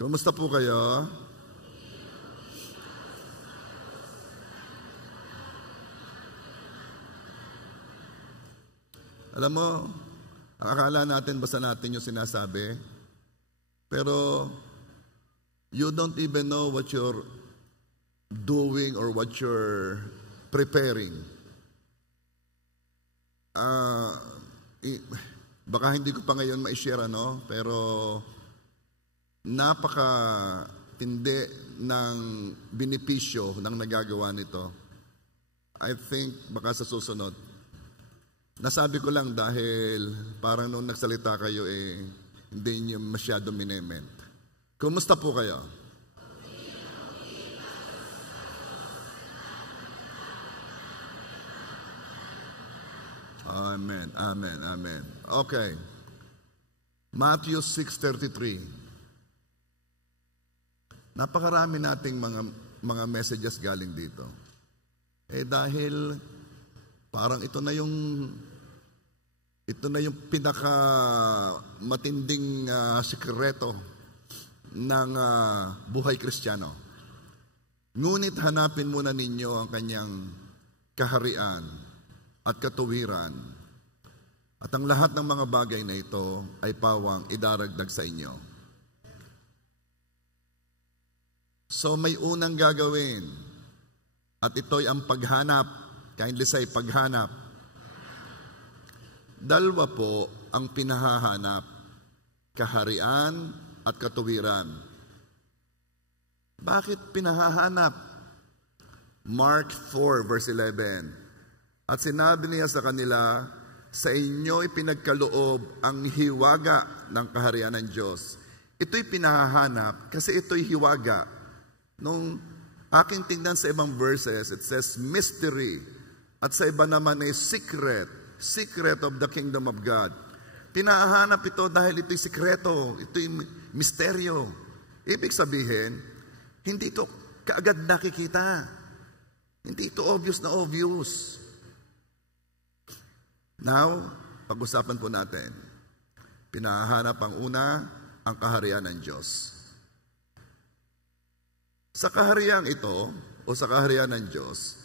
Kumusta po kayo? Alam mo, akala natin basta natin yung sinasabi, pero you don't even know what you're doing or what you're preparing. Baka hindi ko pa ngayon ma-share, pero napaka-tindi ng benepisyo ng nagagawa nito. I think baka sa susunod. Nasabi ko lang dahil parang nung nagsalita kayo hindi niyo masyado minement. Kumusta po kayo? Amen, amen, amen. Okay. Matthew 6:33. Napakarami nating mga messages galing dito. Dahil parang ito na yung pinaka matinding sikreto ng buhay Kristiyano. Ngunit hanapin muna ninyo ang kanyang kaharian at katuwiran, at ang lahat ng mga bagay na ito ay pawang idaragdag sa inyo. So may unang gagawin, at ito'y ang paghanap. Kindly say, paghanap. Dalawa po ang pinahahanap, kaharian at katuwiran. Bakit pinahahanap? Mark 4 verse 11. At sinabi niya sa kanila, sa inyo ipinagkaloob ang hiwaga ng kaharian ng Diyos. Ito'y pinahahanap kasi ito'y hiwaga. Nung aking tingnan sa ibang verses, it says mystery. At sa iba naman ay secret of the kingdom of God. Pinahanap ito dahil ito'y sikreto, ito'y misteryo. Ibig sabihin, hindi ito kaagad nakikita. Hindi ito obvious na obvious. Now, pag-usapan po natin. Pinahanap ang una, ang kaharian ng Diyos. Sa kaharian ito, o sa kaharian ng Diyos,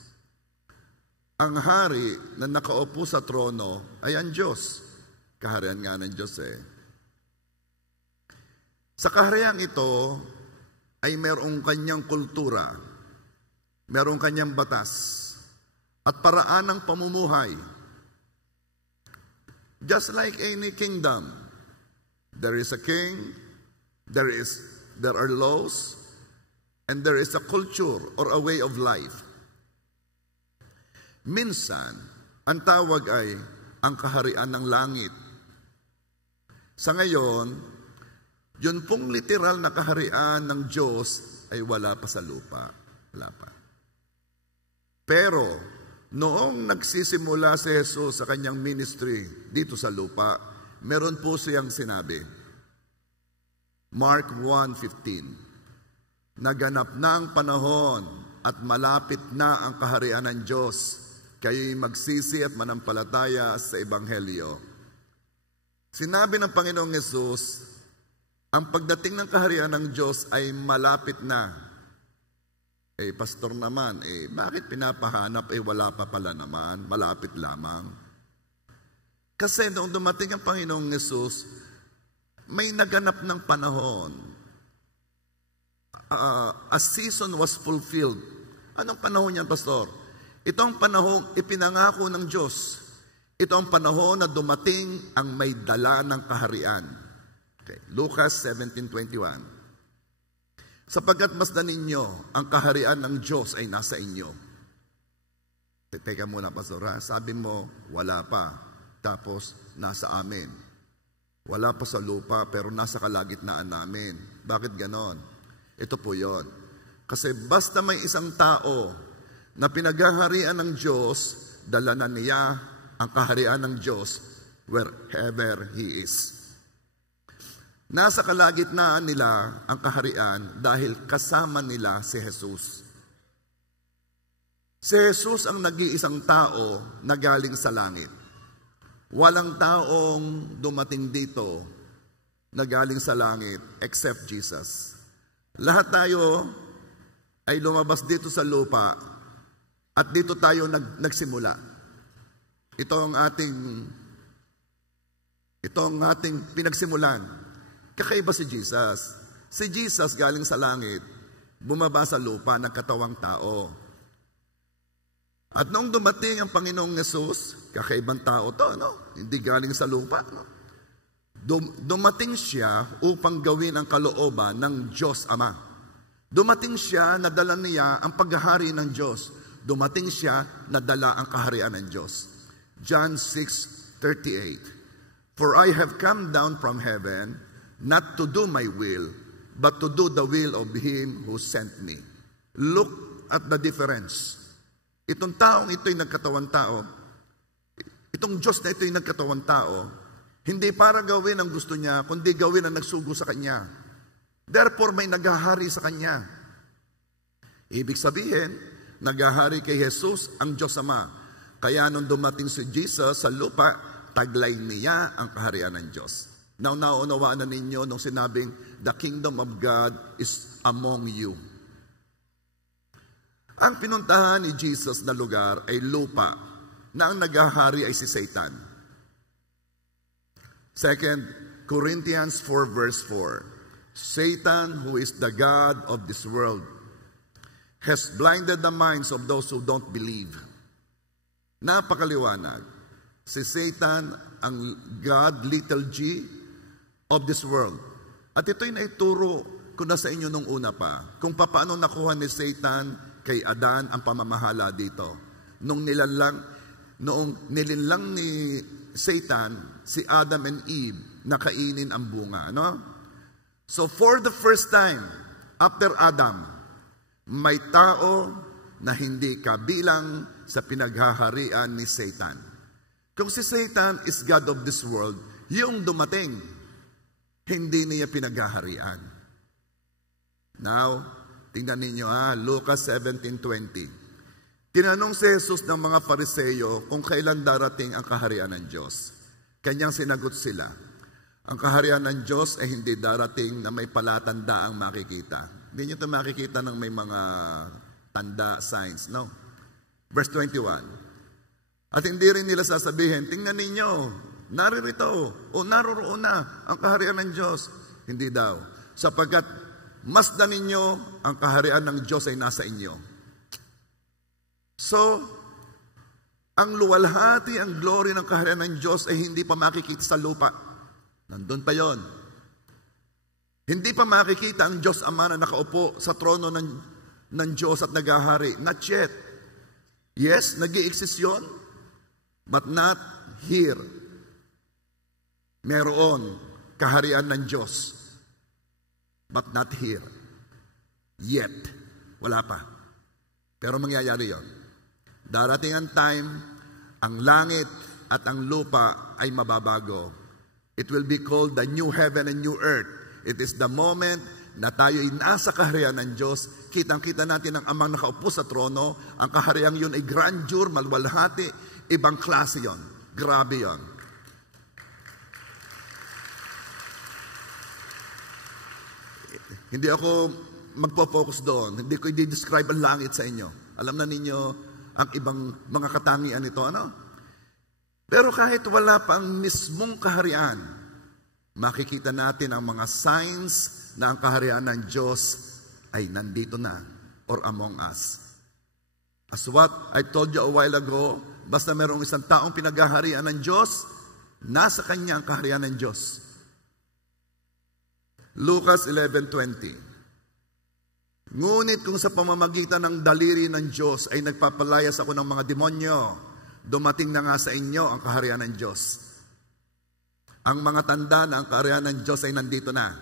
ang hari na nakaupo sa trono ay ang Diyos. Kaharian nga ng Diyos Sa kaharian ito ay merong kanyang kultura, merong kanyang batas, at paraan ng pamumuhay. Just like any kingdom, there is a king, there are laws, and there is a culture or a way of life. Minsan, ang tawag ay ang kaharian ng langit. Sa ngayon, yun pong literal na kaharian ng Diyos ay wala pa sa lupa. Wala pa. Pero, noong nagsisimula si Jesus sa kanyang ministry dito sa lupa, meron po siyang sinabi. Mark 1:15. Naganap na ang panahon at malapit na ang kaharian ng Diyos. Kayo'y magsisi at manampalataya sa Ebanghelyo. Sinabi ng Panginoong Yesus, ang pagdating ng kaharian ng Diyos ay malapit na. Pastor naman, bakit pinapahanap? Wala pa pala naman, malapit lamang. Kasi noong dumating ang Panginoong Yesus, may naganap ng panahon. A season was fulfilled. Anong panahon yan, Pastor? Ito ang panahon ipinangako ng Diyos. Ito ang panahon na dumating ang may dala ng kaharian. Okay. Lucas 17:21. Sapagkat masdan ninyo, ang kaharian ng Diyos ay nasa inyo. Teka muna, Pastor. Sabi mo, wala pa. Tapos, nasa amin. Wala pa sa lupa, pero nasa kalagitnaan namin. Bakit ganon? Ito po yon. Kasi basta may isang tao na pinaghaharian ng Diyos, dala na niya ang kaharian ng Diyos wherever He is. Nasa kalagitnaan nila ang kaharian dahil kasama nila si Jesus. Si Jesus ang nag-iisang tao na galing sa langit. Walang taong dumating dito na galing sa langit except Jesus. Lahat tayo ay lumabas dito sa lupa at dito tayo nagsimula. Ito ang ating pinagsimulan. Kakaiba si Jesus. Si Jesus galing sa langit, bumaba sa lupa ng katawang tao. At nung dumating ang Panginoong Yesus, kakaibang tao to, no? Hindi galing sa lupa, no? Dumating siya upang gawin ang kalooban ng Diyos Ama. Dumating siya, nadala niya ang paghahari ng Diyos. Dumating siya, nadala ang kaharian ng Diyos. John 6:38. For I have come down from heaven, not to do my will, but to do the will of Him who sent me. Look at the difference. Itong taong ito'y nagkatawang tao, itong Diyos na ito'y nagkatawang tao, hindi para gawin ang gusto niya, kundi gawin ang nagsugo sa Kanya. Therefore, may naghahari sa Kanya. Ibig sabihin, naghahari kay Jesus ang Diyos Ama. Kaya nung dumating si Jesus sa lupa, taglay niya ang kaharian ng Diyos. Now, naunawaan na ninyo nung sinabing, the kingdom of God is among you. Ang pinuntahan ni Jesus na lugar ay lupa, na ang naghahari ay si Satan. 2 Corinthians 4 verse 4. Satan, who is the god of this world, has blinded the minds of those who don't believe. Napakaliwanag. Si Satan, ang God, little g, of this world. At ito'y naituro ko na sa inyo nung una pa, kung paano nakuha ni Satan kay Adan ang pamamahala dito. Noong nilinlang ni Satan, si Adam and Eve, nakainin ang bunga. No? So for the first time, after Adam, may tao na hindi kabilang sa pinaghaharian ni Satan. Kung si Satan is God of this world, yung dumating, hindi niya pinaghaharian. Now, tingnan ninyo Lucas 17:20. Tinanong si Jesus ng mga Fariseyo kung kailan darating ang kaharian ng Diyos. Kanyang sinagot sila, ang kaharian ng Diyos ay hindi darating na may palatandaang makikita. Hindi nyo ito makikita ng may mga tanda, signs, no? Verse 21. At hindi rin nila sasabihin, tingnan ninyo, naririto o naroroon na ang kaharian ng Diyos. Hindi daw. Sapagkat masdan ninyo ang kaharian ng Diyos ay nasa inyo. So, ang luwalhati, ang glory ng kaharian ng Diyos ay hindi pa makikita sa lupa. Nandun pa yon. Hindi pa makikita ang Diyos Ama na nakaupo sa trono ng Diyos at naghahari. Not yet. Yes, nag-i-exist yun, but not here. Meron kaharian ng Diyos, but not here. Yet. Wala pa. Pero mangyayari yon. Darating ang time, ang langit at ang lupa ay mababago. It will be called the new heaven and new earth. It is the moment na tayo ay nasa kaharian ng Diyos. Kitang-kita natin ang amang nakaupo sa trono. Ang kaharian yun ay grandeur, malwalhati, ibang klase yon. Grabe yon. Hindi ako magpo-focus doon. Hindi ko i-describe ang langit sa inyo. Alam na ninyo ang ibang mga katangian nito, ano? Pero kahit wala pa ang mismong kaharian, makikita natin ang mga signs na ang kaharian ng Diyos ay nandito na or among us. As what I told you a while ago, basta mayroong isang taong pinaghaharian ng Diyos, nasa kanya ang kaharian ng Diyos. Lucas 11:20. Ngunit kung sa pamamagitan ng daliri ng Diyos ay nagpapalayas ako ng mga demonyo, dumating na nga sa inyo ang kaharian ng Diyos. Ang mga tanda na ang kaharian ng Diyos ay nandito na.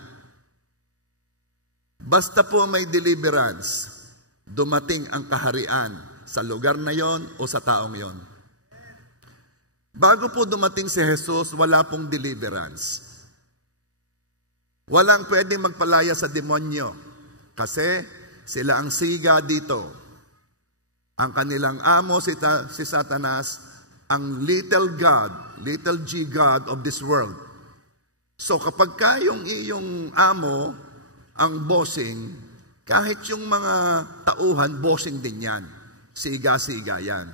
Basta po may deliverance, dumating ang kaharian sa lugar na yon o sa taong yon. Bago po dumating si Jesus, wala pong deliverance. Walang pwedeng magpalaya sa demonyo kasi sila ang siga dito. Ang kanilang amo si Satanas, ang little God, little g God of this world. So kapag iyong amo ang bossing, kahit yung mga tauhan, bossing din yan. Siga-siga yan.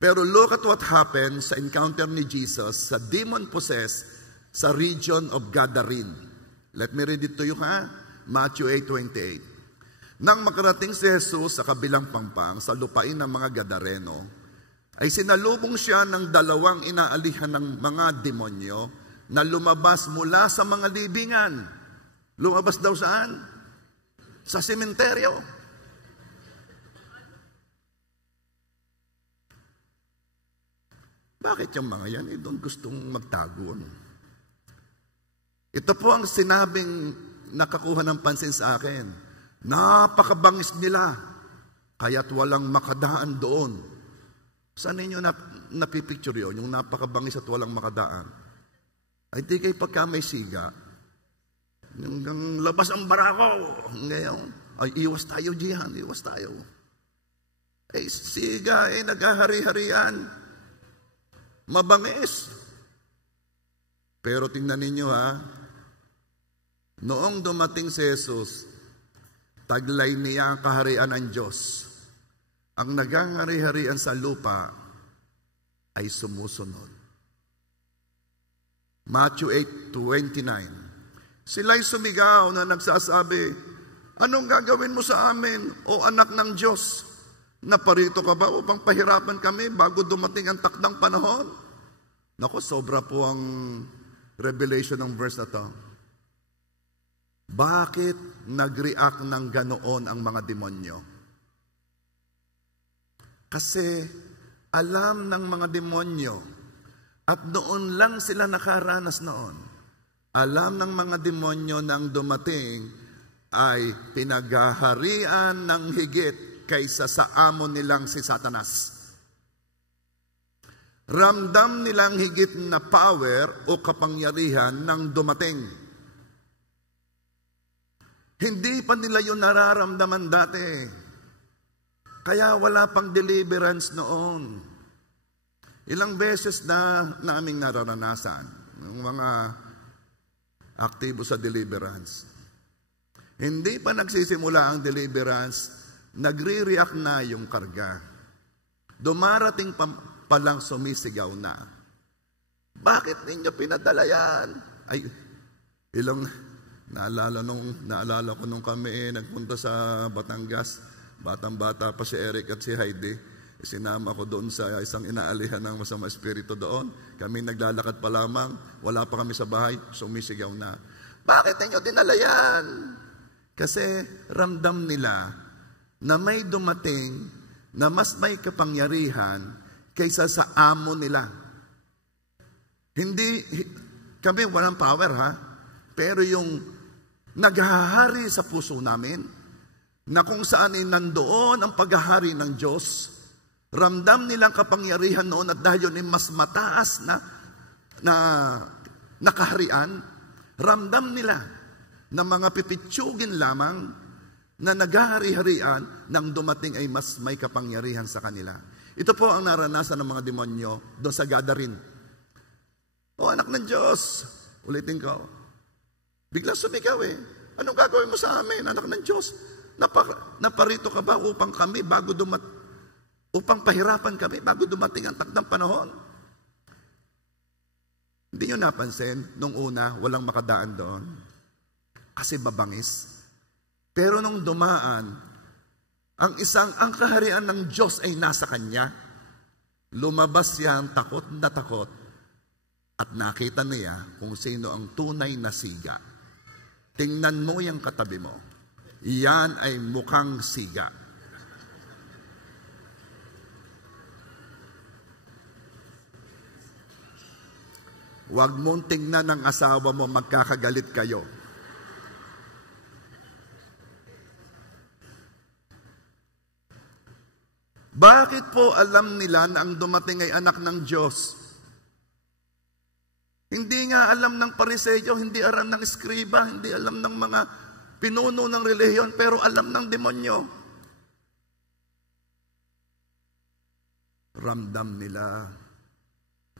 Pero look at what happened sa encounter ni Jesus sa demon-possessed sa region of Gadarene. Let me read it to you, ha? Matthew 8:28. Nang makarating si Jesus sa kabilang pampang sa lupain ng mga Gadareno, ay sinalubong siya ng dalawang inaalihan ng mga demonyo na lumabas mula sa mga libingan. Lumabas daw saan? Sa sementeryo. Bakit yung mga yan? Doon gustong magtago. Ito po ang sinabing nakakuha ng pansin sa akin. Napakabangis nila, kaya't walang makadaan doon. Saan ninyo napipicture yun? Yung napakabangis at walang makadaan. Ay di kayo pagka may siga, yung labas ang barako, ngayon, ay iwas tayo diyan, iwas tayo. Ay siga, naghahari-harian. Mabangis. Pero tingnan ninyo ha, noong dumating si Jesus, taglay niya ang kaharian ng Diyos. Ang naghahari-harian sa lupa ay sumusunod. Matthew 8:29. Sila'y sumigaw na nagsasabi, anong gagawin mo sa amin, o anak ng Diyos? Naparito ka ba upang pahirapan kami bago dumating ang takdang panahon? Naku, sobra po ang revelation ng verse na to. Bakit nag-react ng ganoon ang mga demonyo? Kasi alam ng mga demonyo, at noon lang sila nakaranas noon, alam ng mga demonyo nang dumating ay pinaghaharian ng higit kaysa sa amo nilang si Satanas. Ramdam nilang higit na power o kapangyarihan nang dumating. Hindi pa nila yun nararamdaman dati. Kaya wala pang deliverance noon. Ilang beses na naming nararanasan ng mga aktibo sa deliverance. Hindi pa nagsisimula ang deliverance, nagre-react na yung karga. Dumarating pa lang sumisigaw na. Bakit ninyo pinadala yan? Ay, naalala ko nung kami nagpunta sa Batangas, batang-bata pa si Eric at si Heidi. Sinama ko doon sa isang inaalihan ng masama espiritu doon. Kami naglalakad pa lamang, wala pa kami sa bahay, sumisigaw na. Bakit ninyo dinala yan? Kasi ramdam nila na may dumating na mas may kapangyarihan kaysa sa amo nila. Hindi, kami walang power ha, pero yung naghahari sa puso namin, na kung saan ay nandoon ang paghahari ng Diyos, ramdam nilang kapangyarihan noon at dahil yun ay mas mataas na kaharian, ramdam nila na mga pipitsugin lamang na naghahari-harian nang dumating ay mas may kapangyarihan sa kanila. Ito po ang naranasan ng mga demonyo doon sa Gadarene. O anak ng Diyos, ulitin ko, bigla sumigaw anong gagawin mo sa amin, anak ng Diyos? Naparito ka ba upang pahirapan kami bago dumating ang takdang panahon? Hindi nyo napansin, nung una, walang makadaan doon. Kasi babangis. Pero nung dumaan, ang kaharian ng Diyos ay nasa kanya. Lumabas siya ang takot na takot at nakita niya kung sino ang tunay na siga. Tingnan mo yung katabi mo. Iyan ay mukhang siga. Huwag mong tingnan ng asawa mo, magkakagalit kayo. Bakit po alam nila na ang dumating ay anak ng Diyos? Hindi nga alam ng Pariseyo, hindi alam ng Eskriba, hindi alam ng mga pinuno ng relihiyon, pero alam ng demonyo. Ramdam nila,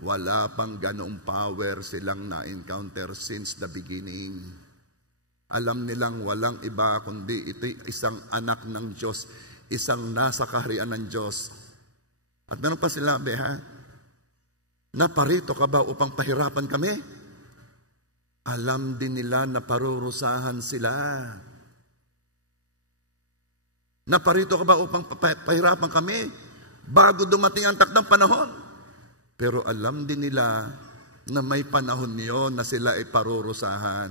wala pang ganoong power silang na-encounter since the beginning. Alam nilang walang iba kundi ito isang anak ng Diyos, isang nasa kaharian ng Diyos. At meron pa sila, naparito ka ba upang pahirapan kami? Alam din nila na parurusahan sila. Naparito ka ba upang pahirapan kami bago dumating ang takdang panahon? Pero alam din nila na may panahon niyon na sila ay parurusahan.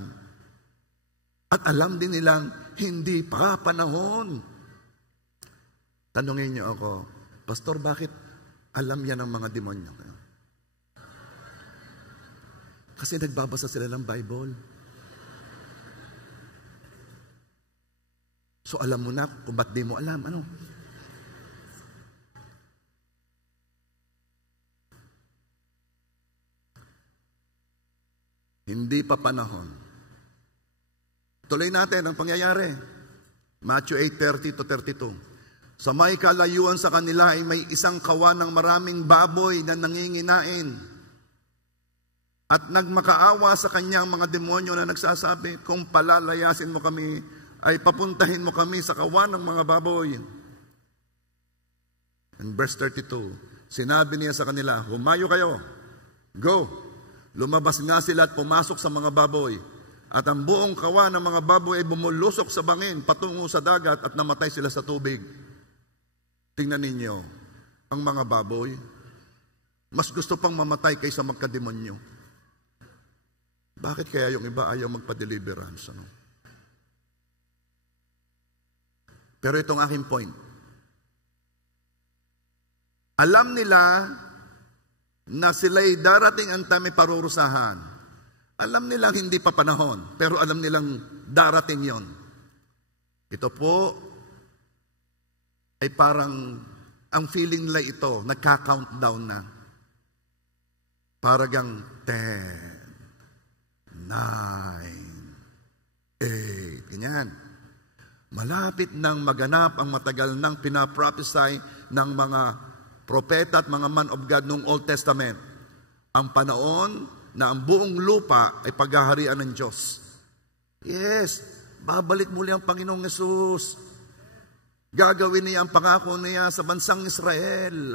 At alam din nilang hindi pa panahon. Tanungin niyo ako, Pastor, bakit alam yan ng mga demonyo? Kasi nagbabasa sila ng Bible. So alam mo na kung ba't di mo alam. Ano? Hindi pa panahon. Tuloy natin ang pangyayari. Matthew 8:30-32. Sa may kalayuan sa kanila ay may isang kawan ng maraming baboy na nanginginain. At nagmakaawa sa kanyang mga demonyo na nagsasabi, kung palalayasin mo kami, ay papuntahin mo kami sa kawan ng mga baboy. In verse 32, sinabi niya sa kanila, humayo kayo, go. Lumabas nga sila at pumasok sa mga baboy. At ang buong kawan ng mga baboy ay bumulusok sa bangin patungo sa dagat at namatay sila sa tubig. Tingnan ninyo, ang mga baboy, mas gusto pang mamatay kaysa magkademonyo. Bakit kaya yung iba ayaw magpa-deliverance? Ano? Pero itong aking point. Alam nila na sila'y darating ang tami parurusahan. Alam nilang hindi pa panahon, pero alam nilang darating yon. Ito po ay parang, ang feeling nila ito, nagka-countdown na. Paragang 10, 9, 8, ganyan. Malapit nang maganap ang matagal nang pinaprophesy ng mga propeta at mga man of God noong Old Testament. Ang panahon na ang buong lupa ay paghaharian ng Diyos. Yes, babalik muli ang Panginoong Yesus. Gagawin niya ang pangako niya sa bansang Israel.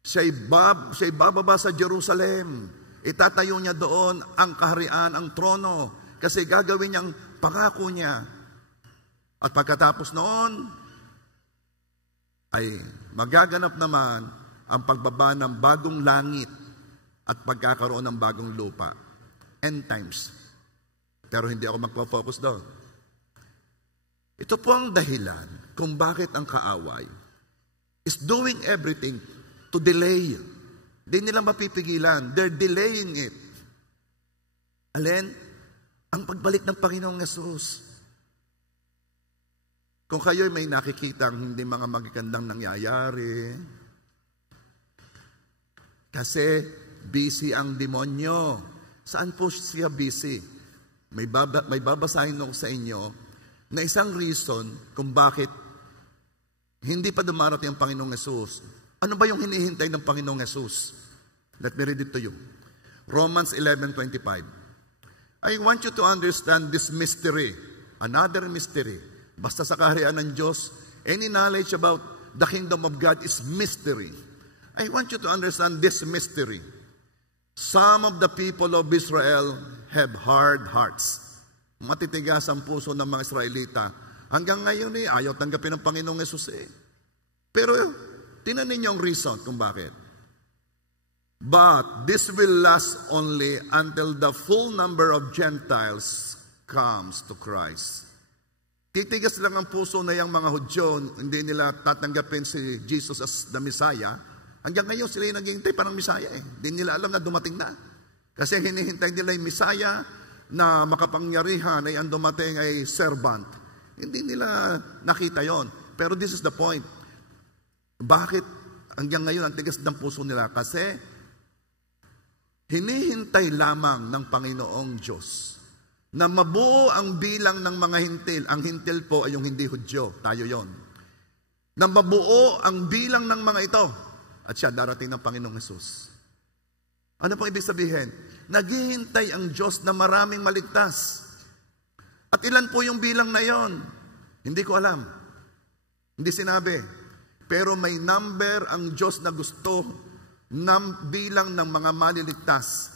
Siya'y bababa sa Jerusalem. Itatayo niya doon ang kaharian, ang trono. Kasi gagawin niya ang pangako niya. At pagkatapos noon, ay magaganap naman ang pagbaba ng bagong langit at pagkakaroon ng bagong lupa. End times. Pero hindi ako magpo-focus doon. Ito po ang dahilan kung bakit ang kaaway is doing everything to delay. Hindi nila mapipigilan. They're delaying it. Alin? Ang pagbalik ng Panginoong Yesus. Kung kayo may nakikita hindi mga magagandang nangyayari, kasi busy ang demonyo. Saan po siya busy? May babasahin ako sa inyo na isang reason kung bakit hindi pa dumarating ang Panginoong Yesus. Ano ba yung hinihintay ng Panginoong Yesus? Let me read it to you. Romans 11:25. I want you to understand this mystery. Another mystery. Basta sa kaharian ng Diyos, any knowledge about the kingdom of God is mystery. I want you to understand this mystery. Some of the people of Israel have hard hearts. Matitigas ang puso ng mga Israelita. Hanggang ngayon ayaw tanggapin ng Panginoong Yesus Pero, tinan ninyo ang reason kung bakit. But this will last only until the full number of Gentiles comes to Christ. Titigas lang ang puso na yung mga Hudyo, hindi nila tatanggapin si Jesus as the Messiah. Hanggang ngayon sila yung naghihintay parang Messiah Hindi nila alam na dumating na. Kasi hinihintay nila yung Messiah na makapangyarihan ay ang dumating ay servant. Hindi nila nakita yon. Pero this is the point. Bakit hanggang ngayon ang tigas ng puso nila? Kasi hinihintay lamang ng Panginoong Diyos na mabuo ang bilang ng mga hintil. Ang hintil po ay yung hindi Hudyo. Tayo yon. Na mabuo ang bilang ng mga ito. At siya darating ng Panginoong Yesus. Ano pong ibig sabihin? Naghihintay ang Diyos na maraming maligtas. At ilan po yung bilang na yon? Hindi ko alam. Hindi sinabi. Pero may number ang Diyos na gusto ng bilang ng mga maliligtas.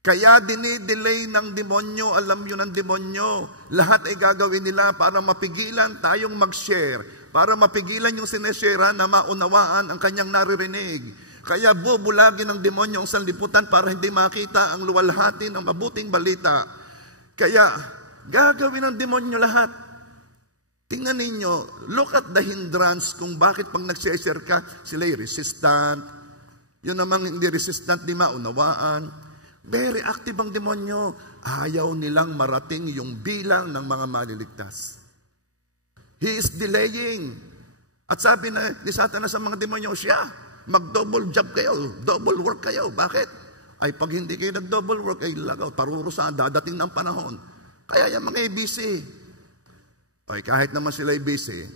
Kaya dinidelay ng demonyo, alam yun ng demonyo, lahat ay gagawin nila para mapigilan tayong mag-share, para mapigilan yung sineshare na maunawaan ang kanyang naririnig. Kaya bubulagin ng demonyo ang sanlibutan para hindi makita ang luwalhati ng mabuting balita. Kaya gagawin ng demonyo lahat. Tingnan ninyo, look at the hindrance kung bakit pag nag-share ka, sila'y resistant. Yun namang hindi resistant, di maunawaan. Very active ang demonyo. Ayaw nilang marating yung bilang ng mga maliligtas. He is delaying. At sabi na ni Satanas sa mga demonyo, siya, mag-double job kayo, double work kayo. Bakit? Ay pag hindi kayo nag-double work, ay lagaw, parurusahan, dadating ng panahon. Kaya yung mga busy. Ay kahit naman sila busy,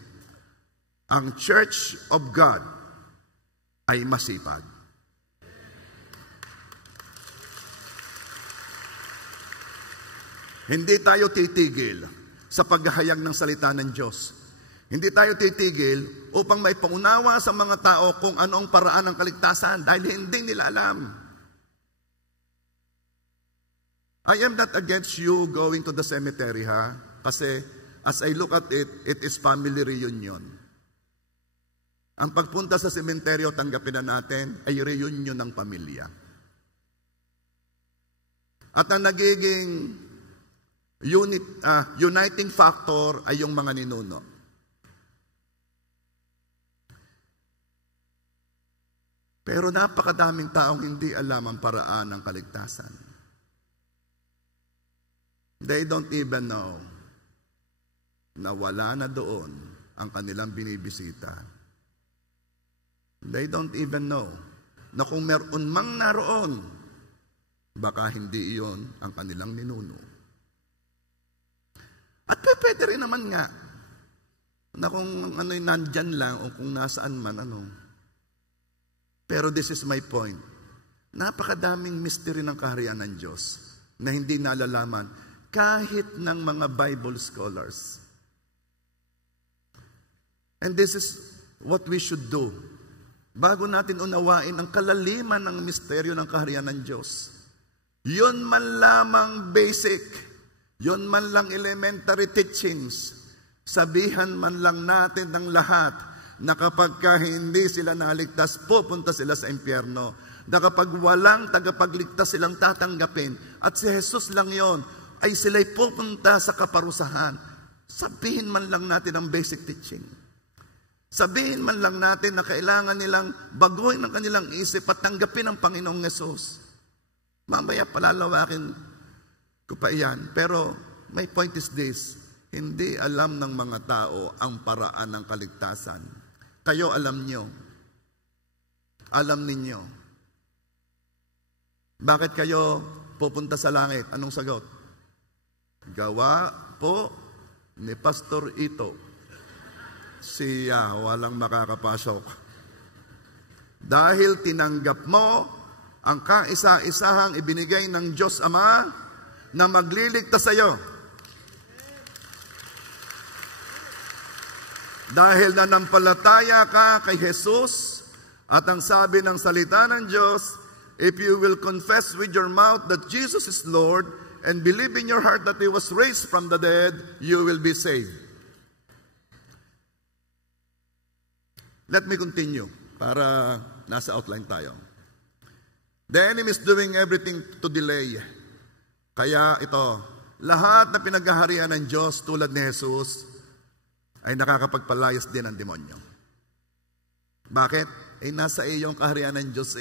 ang Church of God ay masipag. Hindi tayo titigil sa paghahayag ng salita ng Diyos. Hindi tayo titigil upang may paunawa sa mga tao kung ano ang paraan ng kaligtasan dahil hindi nila alam. I am not against you going to the cemetery, ha? Kasi as I look at it, it is family reunion. Ang pagpunta sa sementeryo, tanggapin na natin, ay reunion ng pamilya. At ang nagiging uniting factor ay yung mga ninuno. Pero napakadaming taong hindi alam ang paraan ng kaligtasan. They don't even know na wala na doon ang kanilang binibisita. They don't even know na kung meron mang naroon, baka hindi iyon ang kanilang ninuno. At pwede rin naman nga na kung ano'y nandyan lang o kung nasaan man ano. Pero this is my point. Napakadaming mystery ng kaharian ng Diyos na hindi nalalaman kahit ng mga Bible scholars. And this is what we should do. Bago natin unawain ang kalaliman ng misteryo ng kaharian ng Diyos. Yun man lamang basic. Yun man lang elementary teachings. Sabihan man lang natin ng lahat na kapag hindi sila naligtas, pupunta sila sa impyerno. Na kapag walang tagapagligtas silang tatanggapin, at si Jesus lang yon, ay sila'y pupunta sa kaparusahan. Sabihin man lang natin ang basic teaching. Sabihin man lang natin na kailangan nilang baguhin ang kanilang isip at tanggapin ang Panginoong Yesus. Mamaya palalawakin ko pa iyan. Pero my point is this, hindi alam ng mga tao ang paraan ng kaligtasan. Kayo alam nyo. Alam ninyo. Bakit kayo pupunta sa langit? Anong sagot? Gawa po ni Pastor Ito. Siya, walang makakapasok. Dahil tinanggap mo ang kaisa-isahang ibinigay ng Diyos Ama na magliligtas sa iyo. Dahil nanampalataya ka kay Jesus at ang sabi ng salita ng Diyos, if you will confess with your mouth that Jesus is Lord and believe in your heart that He was raised from the dead, you will be saved. Let me continue para nasa outline tayo. The enemy is doing everything to delay. Kaya ito, lahat na pinaghaharian ng Diyos tulad ni Jesus ay nakakapagpalayas din ng demonyo. Bakit? Nasa iyo ang kaharian ng Diyos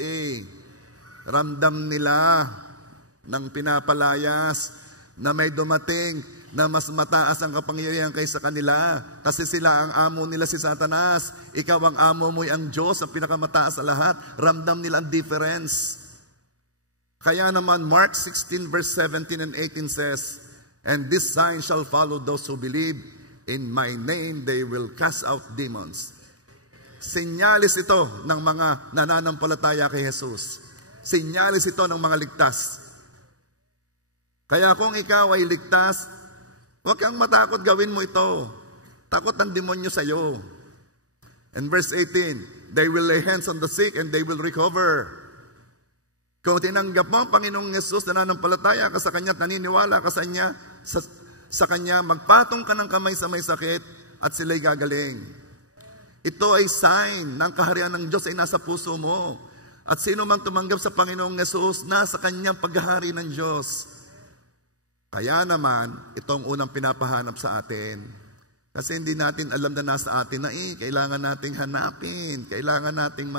Ramdam nila ng pinapalayas na may dumating na mas mataas ang kapangyarihan kaysa kanila. Kasi sila ang amo nila si Satanas. Ikaw ang amo mo ang Diyos, ang pinakamataas sa lahat. Ramdam nila ang difference. Kaya naman Mark 16 verse 17 and 18 says, and this sign shall follow those who believe. In my name they will cast out demons. Sinyalis ito ng mga nananampalataya kay Jesus. Sinyalis ito ng mga ligtas. Kaya kung ikaw ay ligtas, Huwag kang matakot, gawin mo ito. Takot ang demonyo sa'yo. And verse 18, they will lay hands on the sick and they will recover. Kung tinanggap mo ang Panginoong Yesus, nananampalataya ka sa Kanya, naniniwala ka sa Kanya, magpatong ka ng kamay sa may sakit at sila'y gagaling. Ito ay sign ng kaharian ng Diyos ay nasa puso mo. At sino mang tumanggap sa Panginoong Yesus, nasa Kanyang paghahari ng Diyos. Kaya naman, itong unang pinapahanap sa atin. Kasi hindi natin alam na nasa atin na kailangan nating hanapin, kailangan nating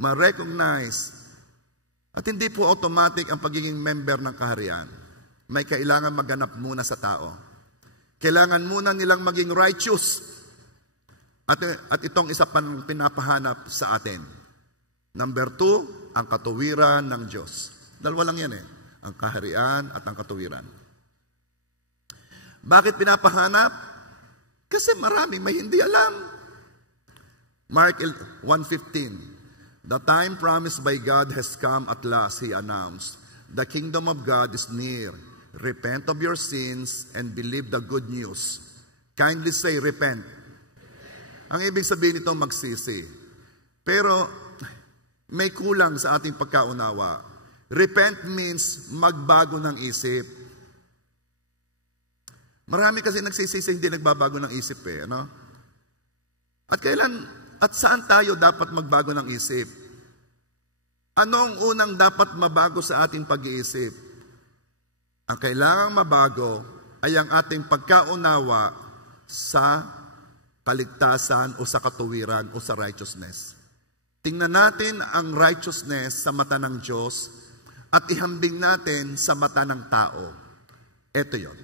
ma-recognize. At hindi po automatic ang pagiging member ng kaharian. May kailangan maganap muna sa tao. Kailangan muna nilang maging righteous. At itong isa pang pinapahanap sa atin. Number 2, ang katuwiran ng Diyos. Dalawa lang yan ang kaharian at ang katuwiran. Bakit pinapahanap? Kasi marami may hindi alam. Mark 1:15. The time promised by God has come at last, He announced. The kingdom of God is near. Repent of your sins and believe the good news. Kindly say, repent. Ang ibig sabihin nito, magsisi. Pero may kulang sa ating pagkaunawa. Repent means magbago ng isip. Marami kasi nagsisisi, hindi nagbabago ng isip ano? At saan tayo dapat magbago ng isip? Anong unang dapat mabago sa ating pag-iisip? Ang kailangang mabago ay ang ating pagkaunawa sa kaligtasan o sa katuwiran o sa righteousness. Tingnan natin ang righteousness sa mata ng Diyos at ihambing natin sa mata ng tao. Ito yon.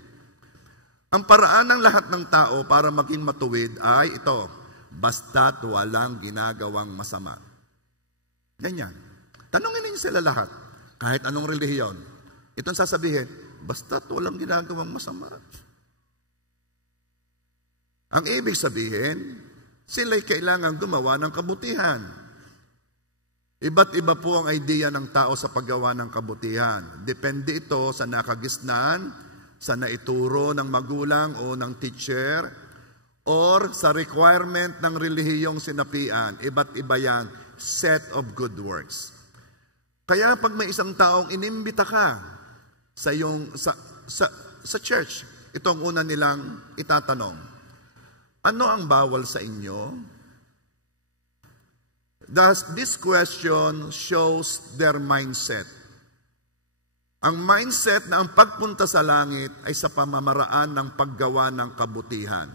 Ang paraan ng lahat ng tao para maging matuwid ay ito, basta't walang ginagawang masama. Ganyan. Tanungin niyo sila lahat, kahit anong relihiyon. Itong sasabihin, basta't walang ginagawang masama. Ang ibig sabihin, sila'y kailangan gumawa ng kabutihan. Iba't iba po ang idea ng tao sa paggawa ng kabutihan. Depende ito sa nakagisnan, sa naituro ng magulang o ng teacher, or sa requirement ng relihiyong sinapian. Iba't iba yan, set of good works. Kaya pag may isang taong inimbita ka sa church, ito ang una nilang itatanong, ano ang bawal sa inyo? This question shows their mindset. Ang mindset na ang pagpunta sa langit ay sa pamamaraan ng paggawa ng kabutihan.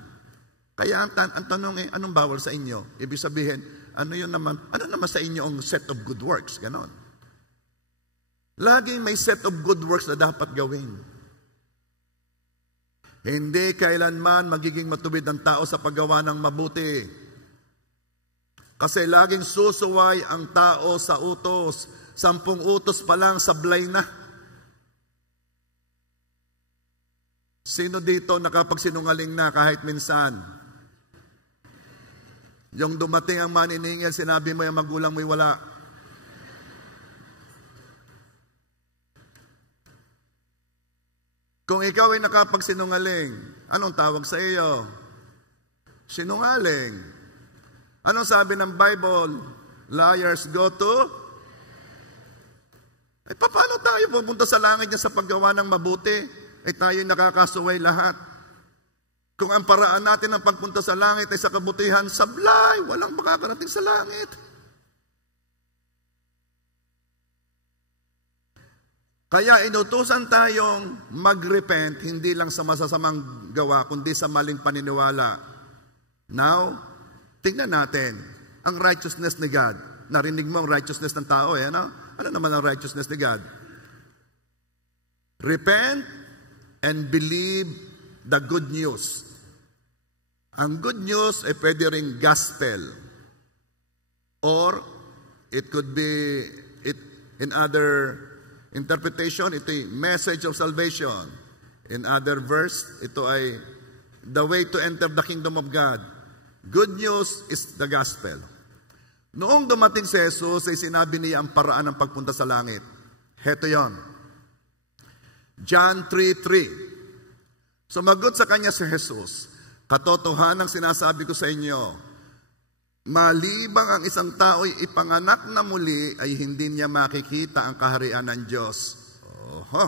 Kaya ang tanong anong bawal sa inyo? Ibig sabihin, ano naman sa inyo ang set of good works? Ganon. Laging may set of good works na dapat gawin. Hindi kailanman magiging matuwid ang tao sa paggawa ng mabuti. Kasi laging susuway ang tao sa utos. 10 utos pa lang, sablay na. Sino dito nakapagsinungaling na kahit minsan? Yung dumating ang maniningil, sinabi mo yung magulang mo'y wala. Kung ikaw ay nakapagsinungaling, anong tawag sa iyo? Sinungaling. Anong sabi ng Bible? Liars go to? Ay, paano tayo pupunta sa langit niya sa paggawa ng mabuti? Ay tayo'y nakakasuway lahat. Kung ang paraan natin ng pagpunta sa langit ay sa kabutihan, sablay, walang makakarating sa langit. Kaya inutusan tayong mag-repent, hindi lang sa masasamang gawa, kundi sa maling paniniwala. Now, tingnan natin ang righteousness ni God. Narinig mo ang righteousness ng tao, ano? Ano naman ang righteousness ni God? Repent and believe the good news. Ang good news ay pwede ring gospel. Or, it could be, in other interpretation, ito ay message of salvation. In other verse, ito ay the way to enter the kingdom of God. Good news is the gospel. Noong dumating si Jesus, ay sinabi niya ang paraan ng pagpunta sa langit. Heto yon. John 3:3. Sumagot sa kanya si Jesus, katotohanan ang sinasabi ko sa inyo, malibang ang isang tao'y ipanganak na muli ay hindi niya makikita ang kaharian ng Diyos. Oho!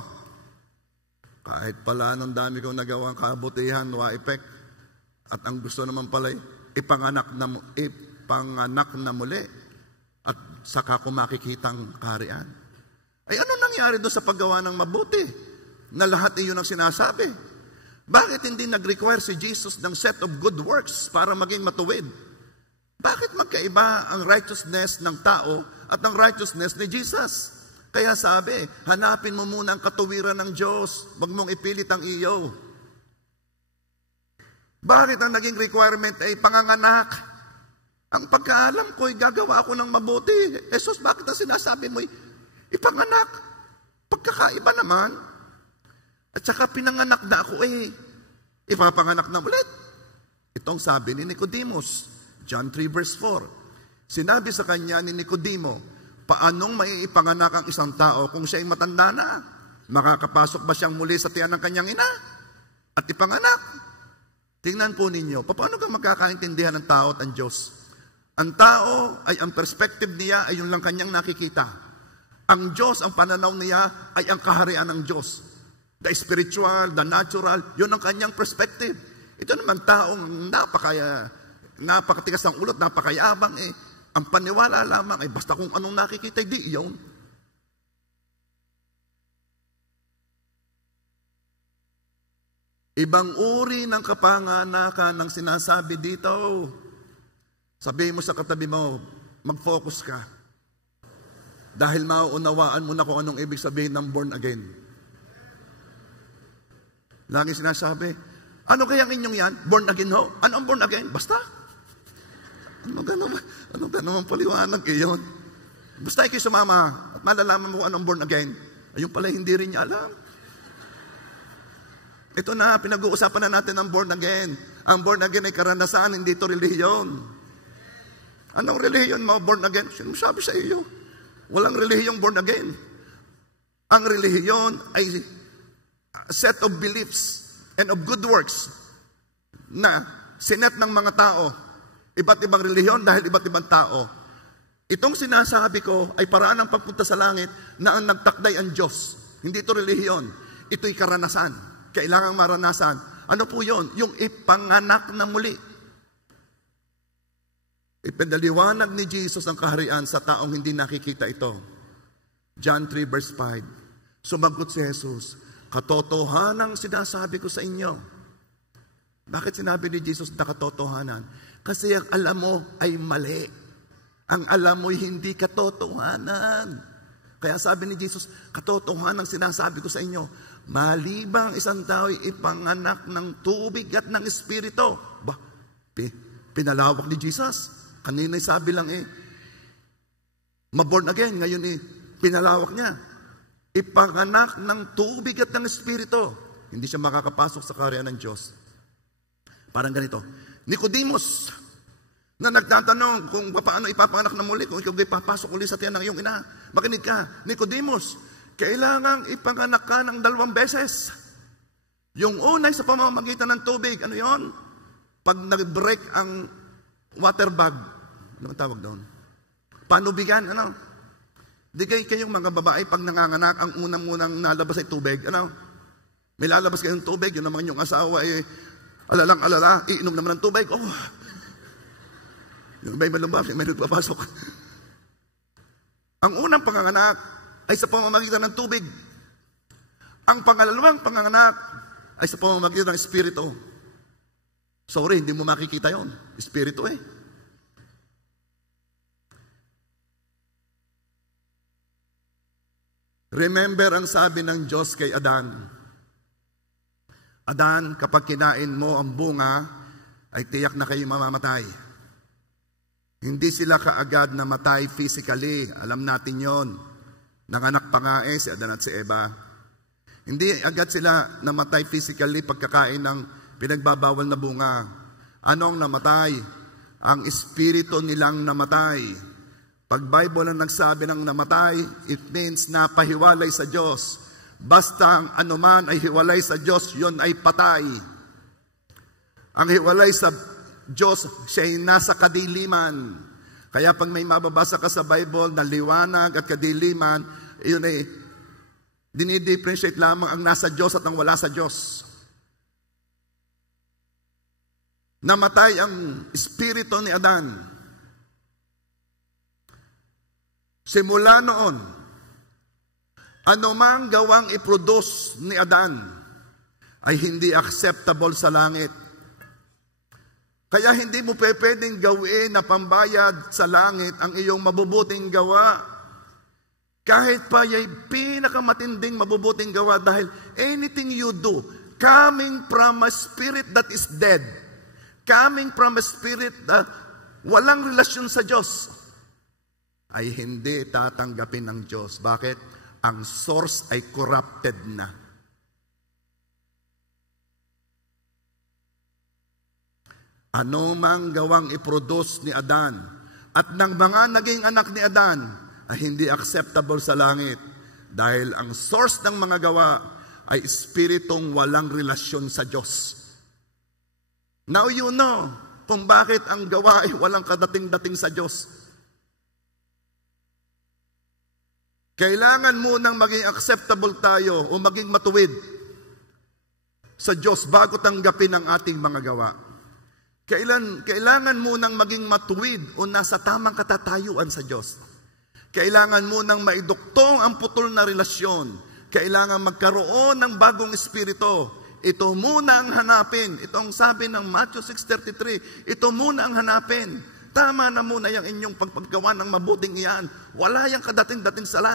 Kahit pala nung dami kong nagawang kabutihan, wa-effect, at ang gusto naman pala ipanganak na muli at saka ko makikita ang kaharian. Ay ano nangyari doon sa paggawa ng mabuti na lahat iyon ang sinasabi? Bakit hindi nag-require si Jesus ng set of good works para maging matuwid? Bakit magkaiba ang righteousness ng tao at ang righteousness ni Jesus? Kaya sabi, hanapin mo muna ang katuwiran ng Diyos. Huwag mong ipilit ang iyo. Bakit ang naging requirement ay panganganak? Ang pagkaalam ko'y gagawa ako ng mabuti. Jesus, bakit ang sinasabi mo'y ipanganak? Pagkakaiba naman. At saka pinanganak na ako ipapanganak na ulit. Itong sabi ni Nicodemus, John 3 verse 4. Sinabi sa kanya ni Nicodemo, paanong maiipanganak ang isang tao kung siya'y matanda na? Makakapasok ba siyang muli sa tiyan ng kanyang ina? At ipanganak? Tingnan po ninyo, paano ka magkakaintindihan ng tao at ang Diyos? Ang tao ay ang perspective niya ay yung lang kanyang nakikita. Ang Diyos, ang pananaw niya ay ang kaharian ng Diyos. The spiritual, the natural, yun ang kanyang perspective. Ito naman taong napakatigas ng ulot, napakayabang ang paniwala lamang ay basta kung anong nakikita, di yun. Ibang uri ng kapanganakan ang sinasabi dito. Sabihin mo sa katabi mo, mag-focus ka. Dahil mauunawaan mo na kung anong ibig sabihin ng born again. Lagi sinasabi, ano kaya inyong yan? Born again ho? Ano ang born again? Basta. Ano naman paliwanag yun? Basta kayo sumama at malalaman mo kung anong born again. Ayun pala hindi rin niya alam. Ito na, pinag-uusapan na natin ang born again. Ang born again ay karanasan, hindi ito relihiyon. Anong relihiyon mo, born again? Sino sabi sa iyo? Walang relihiyong born again. Ang relihiyon ay set of beliefs and of good works na sinet ng mga tao. Iba't ibang relihiyon dahil iba't ibang tao. Itong sinasabi ko ay paraan ng pagpunta sa langit na ang nagtakday ang Diyos. Hindi ito relihiyon. Ito'y karanasan. Kailangang maranasan. Ano po yun? Yung ipanganak na muli. Ipinaliwanag ni Jesus ang kaharian sa taong hindi nakikita ito. John 3 verse 5. Sumagot si Jesus, katotohanan ang sinasabi ko sa inyo. Bakit sinabi ni Jesus na katotohanan? Kasi ang alam mo ay mali. Ang alam mo ay hindi katotohanan. Kaya sabi ni Jesus, katotohanan ang sinasabi ko sa inyo. Malibang isang tao ay ipanganak ng tubig at ng espiritu. Ba, pinalawak ni Jesus. Kanina sabi lang maborn again. Ngayon pinalawak niya. Ipanganak ng tubig at ng espiritu. Hindi siya makakapasok sa kaharian ng Diyos. Parang ganito. Nicodemus, na nagtatanong kung paano ipapanganak na muli, kung ikaw ipapasok ulit sa tiyan ng iyong ina. Makinig ka, Nicodemus, kailangang ipanganak ka ng 2 beses. Yung una sa pamamagitan ng tubig, ano yon? Pag nag-break ang water bag, ano ang tawag doon? Panubigan, ano? Di kayong mga babae, pag nanganganak, ang unang-unang nalabas ay tubig, ano? May lalabas kayong tubig, yun naman yung asawa alalang-alala, iinom naman ng tubig. Oh, yung may malumabas, may nagpapasok. Ang unang panganganak ay sa pamamagitan ng tubig. Ang pangalawang panganganak ay sa pamamagitan ng espiritu. Sorry, hindi mo makikita yon. Espiritu Remember ang sabi ng Diyos kay Adan. Adan, kapag kinain mo ang bunga, ay tiyak na kayo mamamatay. Hindi sila kaagad namatay physically. Alam natin yon. Nanganak pa nga si Adan at si Eva. Hindi agad sila namatay physically pagkakain ng pinagbabawal na bunga. Anong namatay? Ang espiritu nilang namatay. Pag Bible ang nagsabi ng namatay, it means napahiwalay sa Diyos. Basta ang anuman ay hiwalay sa Diyos, yon ay patay. Ang hiwalay sa Diyos, siya ay nasa kadiliman. Kaya pag may mababasa ka sa Bible na liwanag at kadiliman, yun ay dinidifferentiate lamang ang nasa Diyos at ang wala sa Diyos. Namatay ang espiritu ni Adan. Simula noon, anumang gawang iproduce ni Adan ay hindi acceptable sa langit. Kaya hindi mo pwedeng gawin na pambayad sa langit ang iyong mabubuting gawa. Kahit pa yung pinakamatinding mabubuting gawa, dahil anything you do, coming from a spirit that is dead, coming from a spirit na walang relasyon sa Diyos, ay hindi tatanggapin ng Diyos. Bakit? Ang source ay corrupted na. Ano mang gawang iproduce ni Adan at ng mga naging anak ni Adan ay hindi acceptable sa langit dahil ang source ng mga gawa ay espiritong walang relasyon sa Diyos. Now you know kung bakit ang gawa ay walang kadating-dating sa Diyos. Kailangan munang maging acceptable tayo o maging matuwid sa Diyos bago tanggapin ang ating mga gawa. Kailangan munang maging matuwid o nasa tamang katatayuan sa Diyos. Kailangan munang maiduktong ang putol na relasyon. Kailangan magkaroon ng bagong espiritu. Ito muna ang hanapin. Ito ang sabi ng Matthew 6:33. Ito muna ang hanapin. Tama na muna yung inyong pagpagawa ng mabuting iyan. Wala yung kadating-dating sa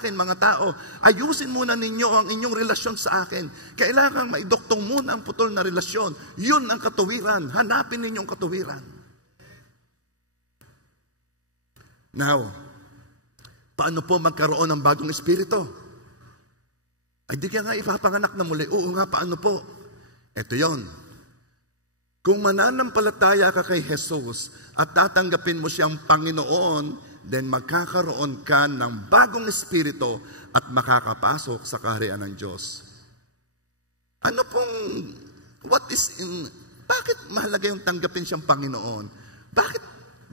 akin, mga tao. Ayusin muna ninyo ang inyong relasyon sa akin. Kailangan maidoktong muna ang putol na relasyon. Yun ang katuwiran. Hanapin ninyong katuwiran. Now, paano po magkaroon ng bagong espiritu? Ay di ka nga ipapanganak na muli. Oo nga, paano po? Ito yon. Kung mananampalataya ka kay Jesus at tatanggapin mo siyang Panginoon, then magkakaroon ka ng bagong espiritu at makakapasok sa kaharian ng Diyos. Ano pong, bakit mahalaga yung tanggapin siyang Panginoon? Bakit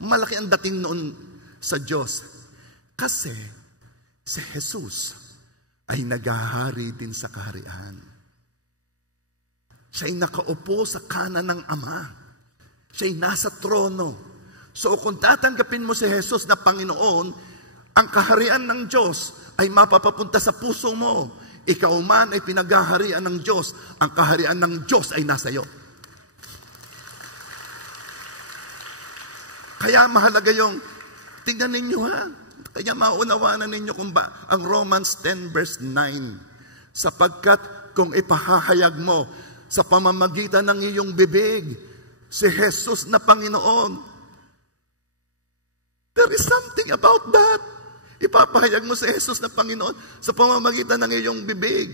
malaki ang dating noon sa Diyos? Kasi si Jesus ay naghahari din sa kaharian. Siya'y nakaupo sa kanan ng Ama. Siya'y nasa trono. So kung tatanggapin mo si Jesus na Panginoon, ang kaharian ng Diyos ay mapapapunta sa puso mo. Ikaw man ay pinaghaharian ng Diyos. Ang kaharian ng Diyos ay nasa iyo. Kaya mahalaga yung, tingnan ninyo ha, kaya maunawanan ninyo kung ba ang Romans 10 verse 9. Sapagkat kung ipahahayag mo sa pamamagitan ng iyong bibig si Jesus na Panginoon, there is something about that. Ipapahayag mo si Jesus na Panginoon sa pamamagitan ng iyong bibig.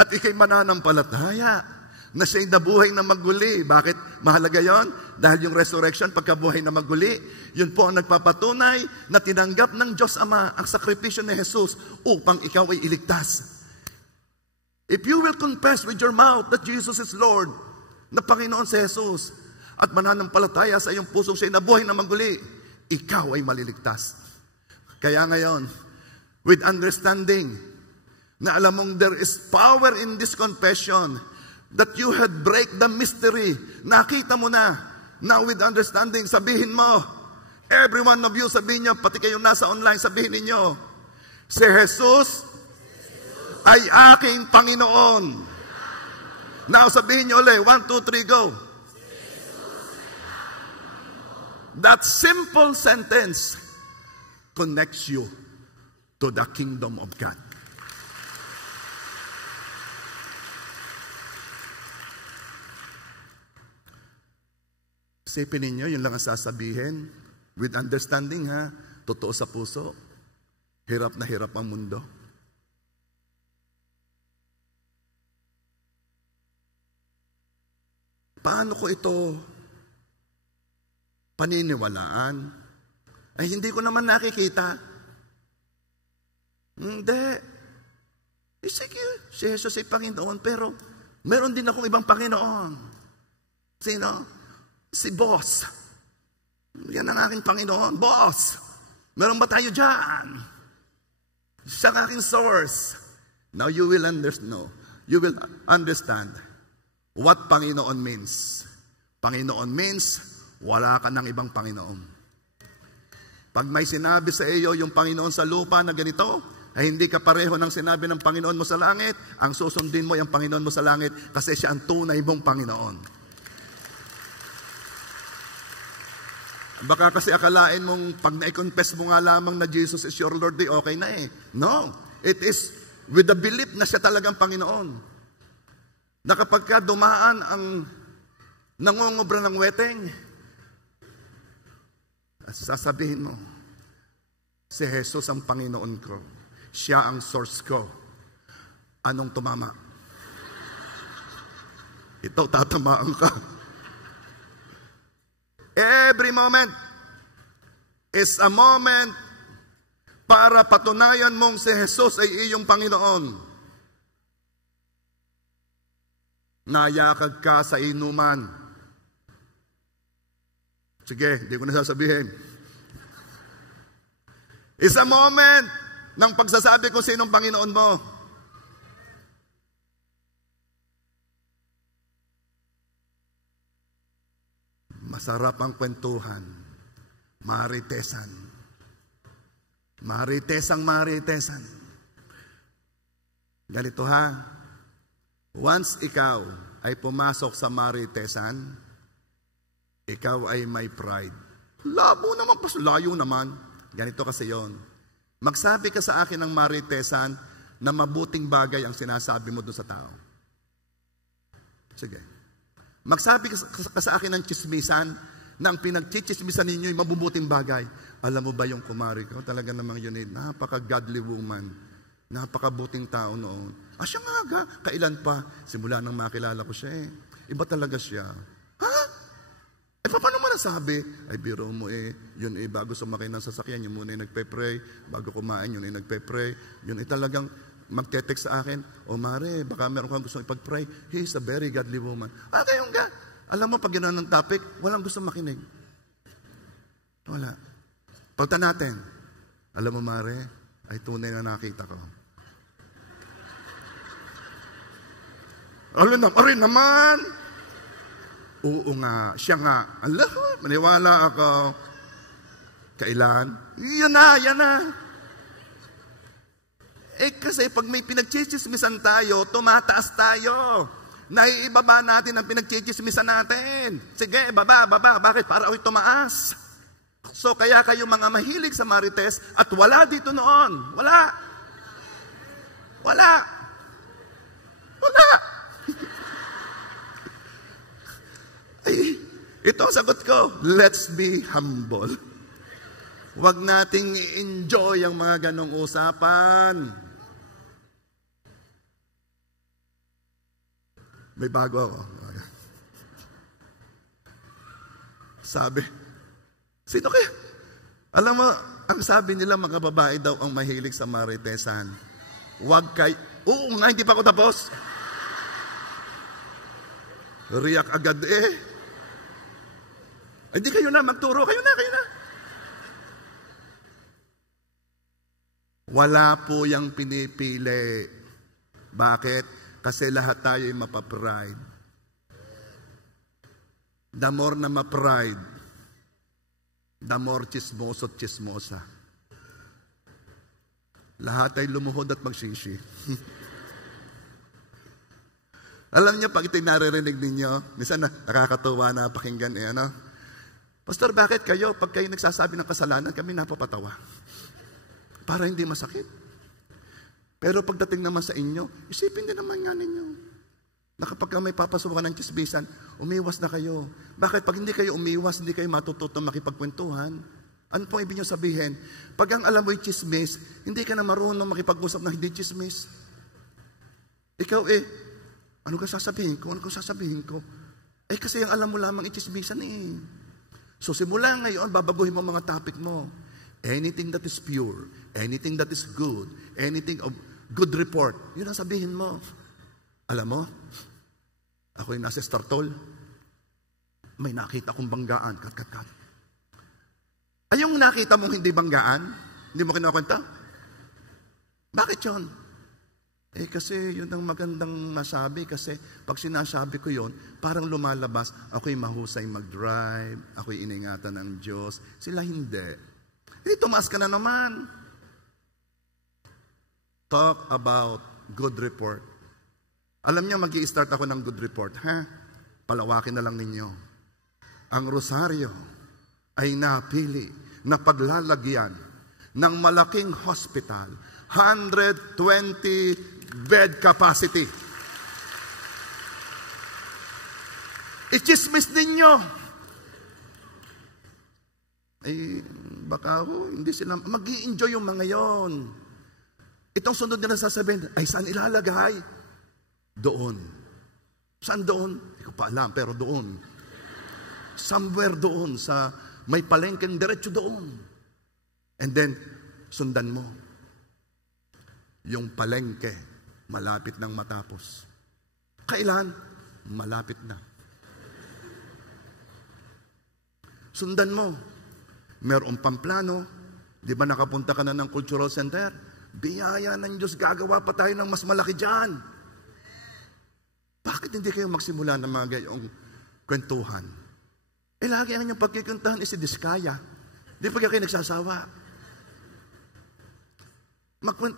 At ikay mananampalataya na siya'y nabuhay na maguli. Bakit mahalaga yon? Dahil yung resurrection, pagkabuhay na maguli, yun po ang nagpapatunay na tinanggap ng Diyos Ama ang sakripisyo ni Jesus upang ikaw ay iligtas. If you will confess with your mouth that Jesus is Lord, na Panginoon si Jesus, at mananampalataya sa iyong pusong siya'y nabuhay na maguli, ikaw ay maliligtas. Kaya ngayon, with understanding, na alam mong there is power in this confession, that you had break the mystery, nakita mo na, now with understanding, sabihin mo, every one of you, sabihin nyo, pati kayong nasa online, sabihin ninyo, si Jesus ay aking Panginoon. Now, sabihin nyo ulit. 1, 2, 3, go. That simple sentence connects you to the kingdom of God. Isipin ninyo, yun lang ang sasabihin. With understanding, ha? Totoo sa puso. Hirap na hirap ang mundo. Paano ko ito paniniwalaan? Ay, hindi ko naman nakikita. Hindi. sige, si Jesus ay Panginoon, pero meron din akong ibang Panginoon. Sino? Si Boss. Yan ang aking Panginoon. Boss, meron ba tayo dyan? Siya ang aking source. Now you will understand. No, you will understand what Panginoon means. Panginoon means, wala ka ng ibang Panginoon. Pag may sinabi sa iyo yung Panginoon sa lupa na ganito, ay hindi ka pareho ng sinabi ng Panginoon mo sa langit, ang susundin mo yung Panginoon mo sa langit kasi siya ang tunay mong Panginoon. Baka kasi akalain mong pag na-confess mo nga lamang na Jesus is your Lord, di okay na eh. No, it is with the belief na siya talagang Panginoon. Na kapag ka dumaan ang nangungubra ng weteng, sasabihin mo, si Jesus ang Panginoon ko. Siya ang source ko. Anong tumama? Ito, tatamaan ka. Every moment is a moment para patunayan mong si Jesus ay iyong Panginoon. Nayakag ka sa inuman. Sige, hindi ko na sasabihin. It's a moment ng pagsasabi kung sinong Panginoon mo. Masarap ang kwentuhan. Maritesan. Maritesan. Ganito ha. Once ikaw ay pumasok sa maritesan, ikaw ay may pride. Labo naman, layo naman. Ganito kasi yon. Magsabi ka sa akin ng maritesan na mabuting bagay ang sinasabi mo doon sa tao. Sige. Magsabi ka sa akin ng chismisan na ang pinagchichismisan ninyo ay mabubuting bagay. Alam mo ba yung kumari ko? Talaga namang yun ay napaka-godly woman. Napakabuting tao noon. Siya nga, kailan pa? Simula nang makilala ko siya eh. Iba talaga siya. Ha? Paano mo nasabi? Ay, biro mo yun bago sumakay ng sasakyan, yun muna nagpe-pray. Bago kumain, yun nagpe-pray. Yun talagang magte-text sa akin, Mare, baka meron kang gusto ipag-pray. He is a very godly woman. Kayong ga. Alam mo, pag gano'n ng topic, walang gusto makinig. Wala. Pagta natin, alam mo, Mare, ay tunay na nakita ko. Arin naman. Oo nga, siya nga. Allah, maniwala ako. Kailan? Yan na. Kasi pag may pinagchichismisan tayo, tumataas tayo. Naiibaba natin ang pinagchichismisan natin. Sige, baba. Bakit? Para ako'y tumaas. So, kaya kayo mga mahilig sa marites at wala dito noon. Wala. Ay, ito ang sagot ko. Let's be humble. Huwag nating i-enjoy ang mga ganong usapan. May bago ako. Sabi, sino kaya? Alam mo, ang sabi nila mga babae daw ang mahilig sa maritesan. Huwag kay... Oo nga, hindi pa ako tapos. Riyak agad Hindi kayo na magturo. Kayo na. Wala po yung pinipili. Bakit? Kasi lahat tayo ay mapapride. The more na mapride, the more chismoso at chismosa. Lahat ay lumuhod at magsisi. Alam niyo, pag ito'y naririnig ninyo, minsan nakakatuwa na pakinggan Pastor, bakit kayo, pag kayo nagsasabi ng kasalanan, kami napapatawa? Para hindi masakit. Pero pagdating naman sa inyo, isipin din naman nga ninyo. Na kapag may papasukan ng chismisan, umiwas na kayo. Bakit? Pag hindi kayo umiwas, hindi kayo matututong makipagkwentuhan. Ano pong ibig nyo sabihin? Pag ang alam mo'y chismis, hindi ka na marunong makipag-usap na hindi chismis. Ikaw ano ka sasabihin ko? Kasi ang alam mo lamang i-chismisan So simula ngayon, babaguhin mo mga topic mo. Anything that is pure, anything that is good, anything of Good report. Yun ang sabihin mo. Alam mo, ako'y nasa Startol, may nakita kong banggaan. Kat. Ay, yung nakita mong hindi banggaan, hindi mo kinakwenta? Bakit yun? Kasi yun ang magandang masabi kasi pag sinasabi ko yun, parang lumalabas, ako'y mahusay mag-drive, ako'y iningatan ng Diyos. Sila hindi. Hindi, tumaas ka na naman. Talk about good report. Alam niyo, mag-i-start ako ng good report. Palawakin na lang ninyo. Ang Rosario ay napili na paglalagyan ng malaking hospital, 120 bed capacity. I-chismis ninyo. Baka hindi sila, mag-i-enjoy yung mga yon. Itong sunod nila sasabihin, ay saan ilalagay? Doon. Saan doon? Hindi ko pa alam, pero doon. Somewhere doon, sa may palengkeng diretso doon. And then, sundan mo. Yung palengke, malapit nang matapos. Kailan? Malapit na. Sundan mo. Merong pamplano. Di ba nakapunta ka na ng cultural center? Biyaya ng Diyos, gagawa pa tayo ng mas malaki dyan. Bakit hindi kayo magsimula ng mga gayong kwentuhan? Lagi ang inyong pagkikuntahan si Diskaya. Di pa kayo nagsasawa.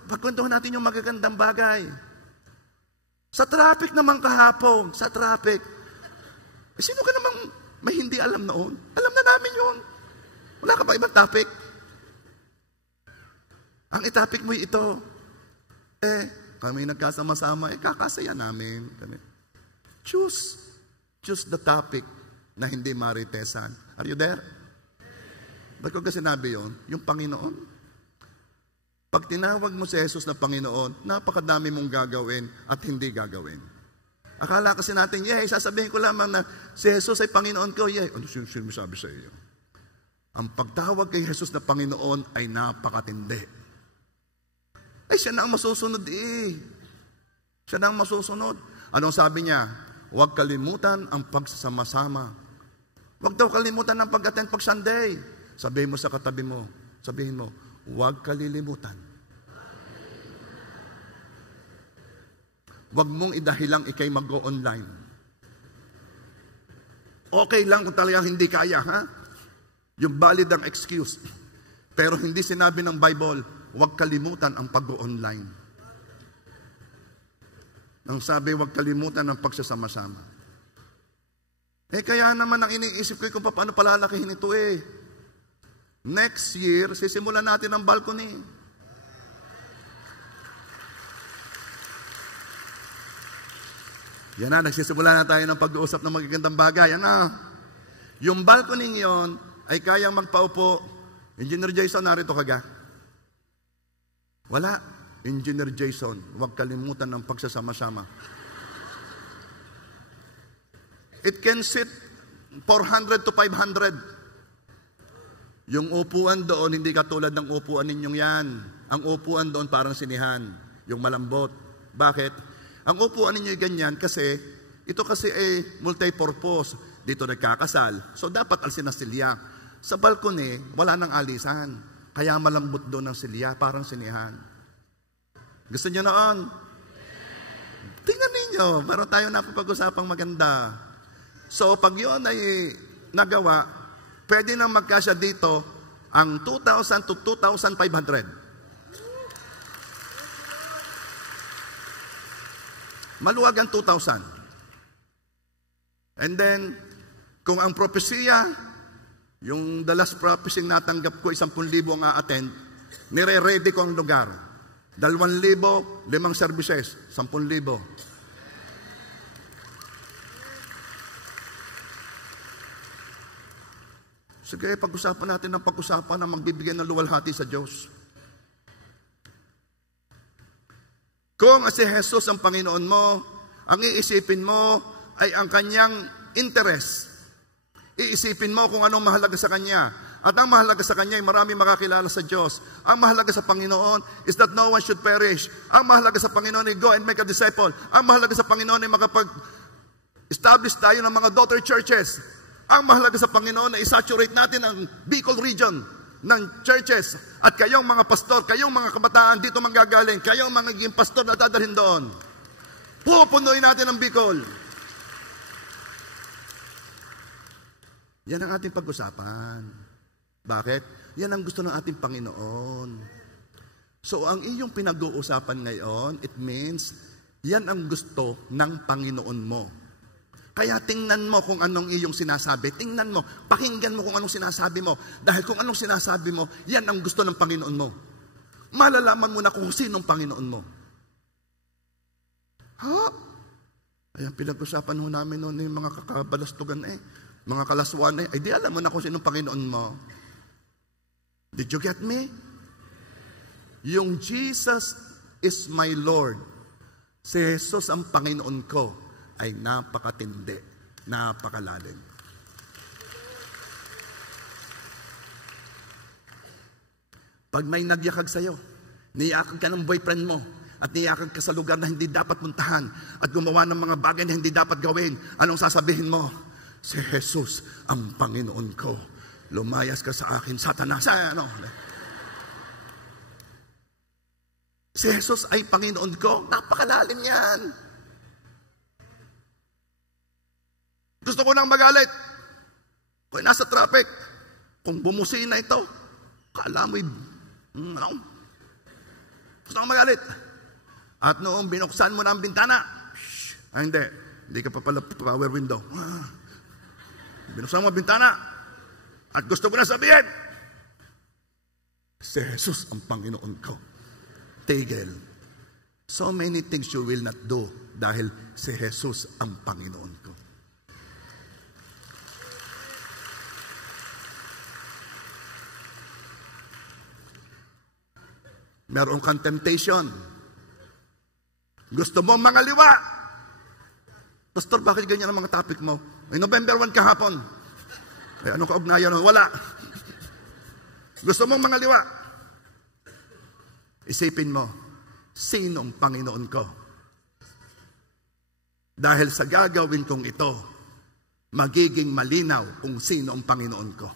Pagkwentuhan natin yung magagandang bagay. Sa traffic naman kahapon, sa traffic. Sino ka namang may hindi alam noon? Alam na namin yun. Wala ka ba ibang topic? Ang itopic mo ito. Kami nagkasama-sama, kakasaya namin. Choose the topic na hindi maritesan. Are you there? Ba't ko kasi sinabi yun? Yung Panginoon. Pag tinawag mo si Jesus na Panginoon, napakadami mong gagawin at hindi gagawin. Akala kasi natin, sasabihin ko lamang na si Jesus ay Panginoon ko. Ano sinasabi sa iyo? Ang pagtawag kay Jesus na Panginoon ay napakatindi. Siya na ang masusunod Siya na ang masusunod. Anong sabi niya? Huwag kalimutan ang pagsasama-sama. Huwag daw kalimutan ang pag-attend pag Sunday. Sabihin mo sa katabi mo, huwag kalilimutan. Huwag mong idahilang ikay mag-go online. Okay lang kung talagang hindi kaya, Yung valid ang excuse. Pero hindi sinabi ng Bible, huwag kalimutan ang pag-go online. Ang sabi, huwag kalimutan ang pagsasama-sama. Kaya naman ang iniisip ko kung paano palalakihin ito Next year, sisimulan natin ang balcony. Yan na, nagsisimula na tayo ng pag-uusap ng magagandang bagay. Yan na. Yung balcony yon ay kayang magpaupo. Engineer Jason, narito ka ga? Wala. Engineer Jason, huwag kalimutan ng pagsasama-sama. It can sit 400 to 500. Yung upuan doon, hindi katulad ng upuan ninyong yan. Ang upuan doon parang sinihan. Yung malambot. Bakit? Ang upuan ninyo ganyan kasi, ito kasi ay multi-purpose. Dito nagkakasal. So dapat alsin na silya. Sa balcony, wala nang alisan. Kaya malambot doon ang silya, parang sinihan. Gusto nyo noon? Tingnan ninyo, meron tayo napapag-usapang maganda. So, pag yun ay nagawa, pwede nang magkasya dito ang 2,000 to 2,500. Maluwag ang 2,000. And then, kung ang propesya, yung the last prophecy natanggap ko, 10,000 ang a-attend, nire-ready ko ang lugar. 2,000, 5 services, 10,000. Sige, pag-usapan natin ng pag-usapan na magbibigay ng luwalhati sa Diyos. Kung si Jesus ang Panginoon mo, ang iisipin mo ay ang kanyang interest. Iisipin mo kung anong mahalaga sa kanya. At ang mahalaga sa Kanya ay marami makakilala sa Diyos. Ang mahalaga sa Panginoon is that no one should perish. Ang mahalaga sa Panginoon ay go and make a disciple. Ang mahalaga sa Panginoon ay makapag-establish tayo ng mga daughter churches. Ang mahalaga sa Panginoon ay saturate natin ang Bicol region ng churches. At kayong mga pastor, kayong mga kabataan dito manggagaling, kayong mga naging pastor na dadalhin doon. Pupunuin natin ang Bicol. Yan ang ating pag-usapan. Bakit? Yan ang gusto ng ating Panginoon. So, ang iyong pinag-uusapan ngayon, it means, yan ang gusto ng Panginoon mo. Kaya tingnan mo kung anong iyong sinasabi. Tingnan mo, pakinggan mo kung anong sinasabi mo. Dahil kung anong sinasabi mo, yan ang gusto ng Panginoon mo. Malalaman mo na kung sinong Panginoon mo. Ha? Ayan, pinag-usapan ho namin noon yung mga kakabalastugan mga kalaswan ay di alam mo na kung sinong Panginoon mo. Did you get me? Yung Jesus is my Lord. Si Jesus ang Panginoon ko ay napakatindi, napakalalim. Pag may nagyakag sa'yo, niyakag ka ng boyfriend mo, at niyakag ka sa lugar na hindi dapat puntahan, at gumawa ng mga bagay na hindi dapat gawin, anong sasabihin mo? Si Jesus ang Panginoon ko. Lumayas ka sa akin, Satanas. Si Jesus ay Panginoon ko. Napakalalim yan. Gusto ko nang magalit. Kung nasa traffic, kung bumusina ito, kala mo'y, gusto kong magalit. At noong binuksan mo na ang bintana, hindi ka pa pala power window. Binuksan mo ang bintana, at gusto mo na sabihin, si Jesus ang Panginoon ko. Tigil. So many things you will not do dahil si Jesus ang Panginoon ko. Meron kang temptation. Gusto mo mangaliwa. Pastor, bakit ganyan ang mga topic mo? Ay, November 1 kahapon. Ay, anong kaugnayan? Wala. Gusto mong mangaliwa. Isipin mo, sinong Panginoon ko? Dahil sa gagawin kong ito, magiging malinaw kung sino ang Panginoon ko.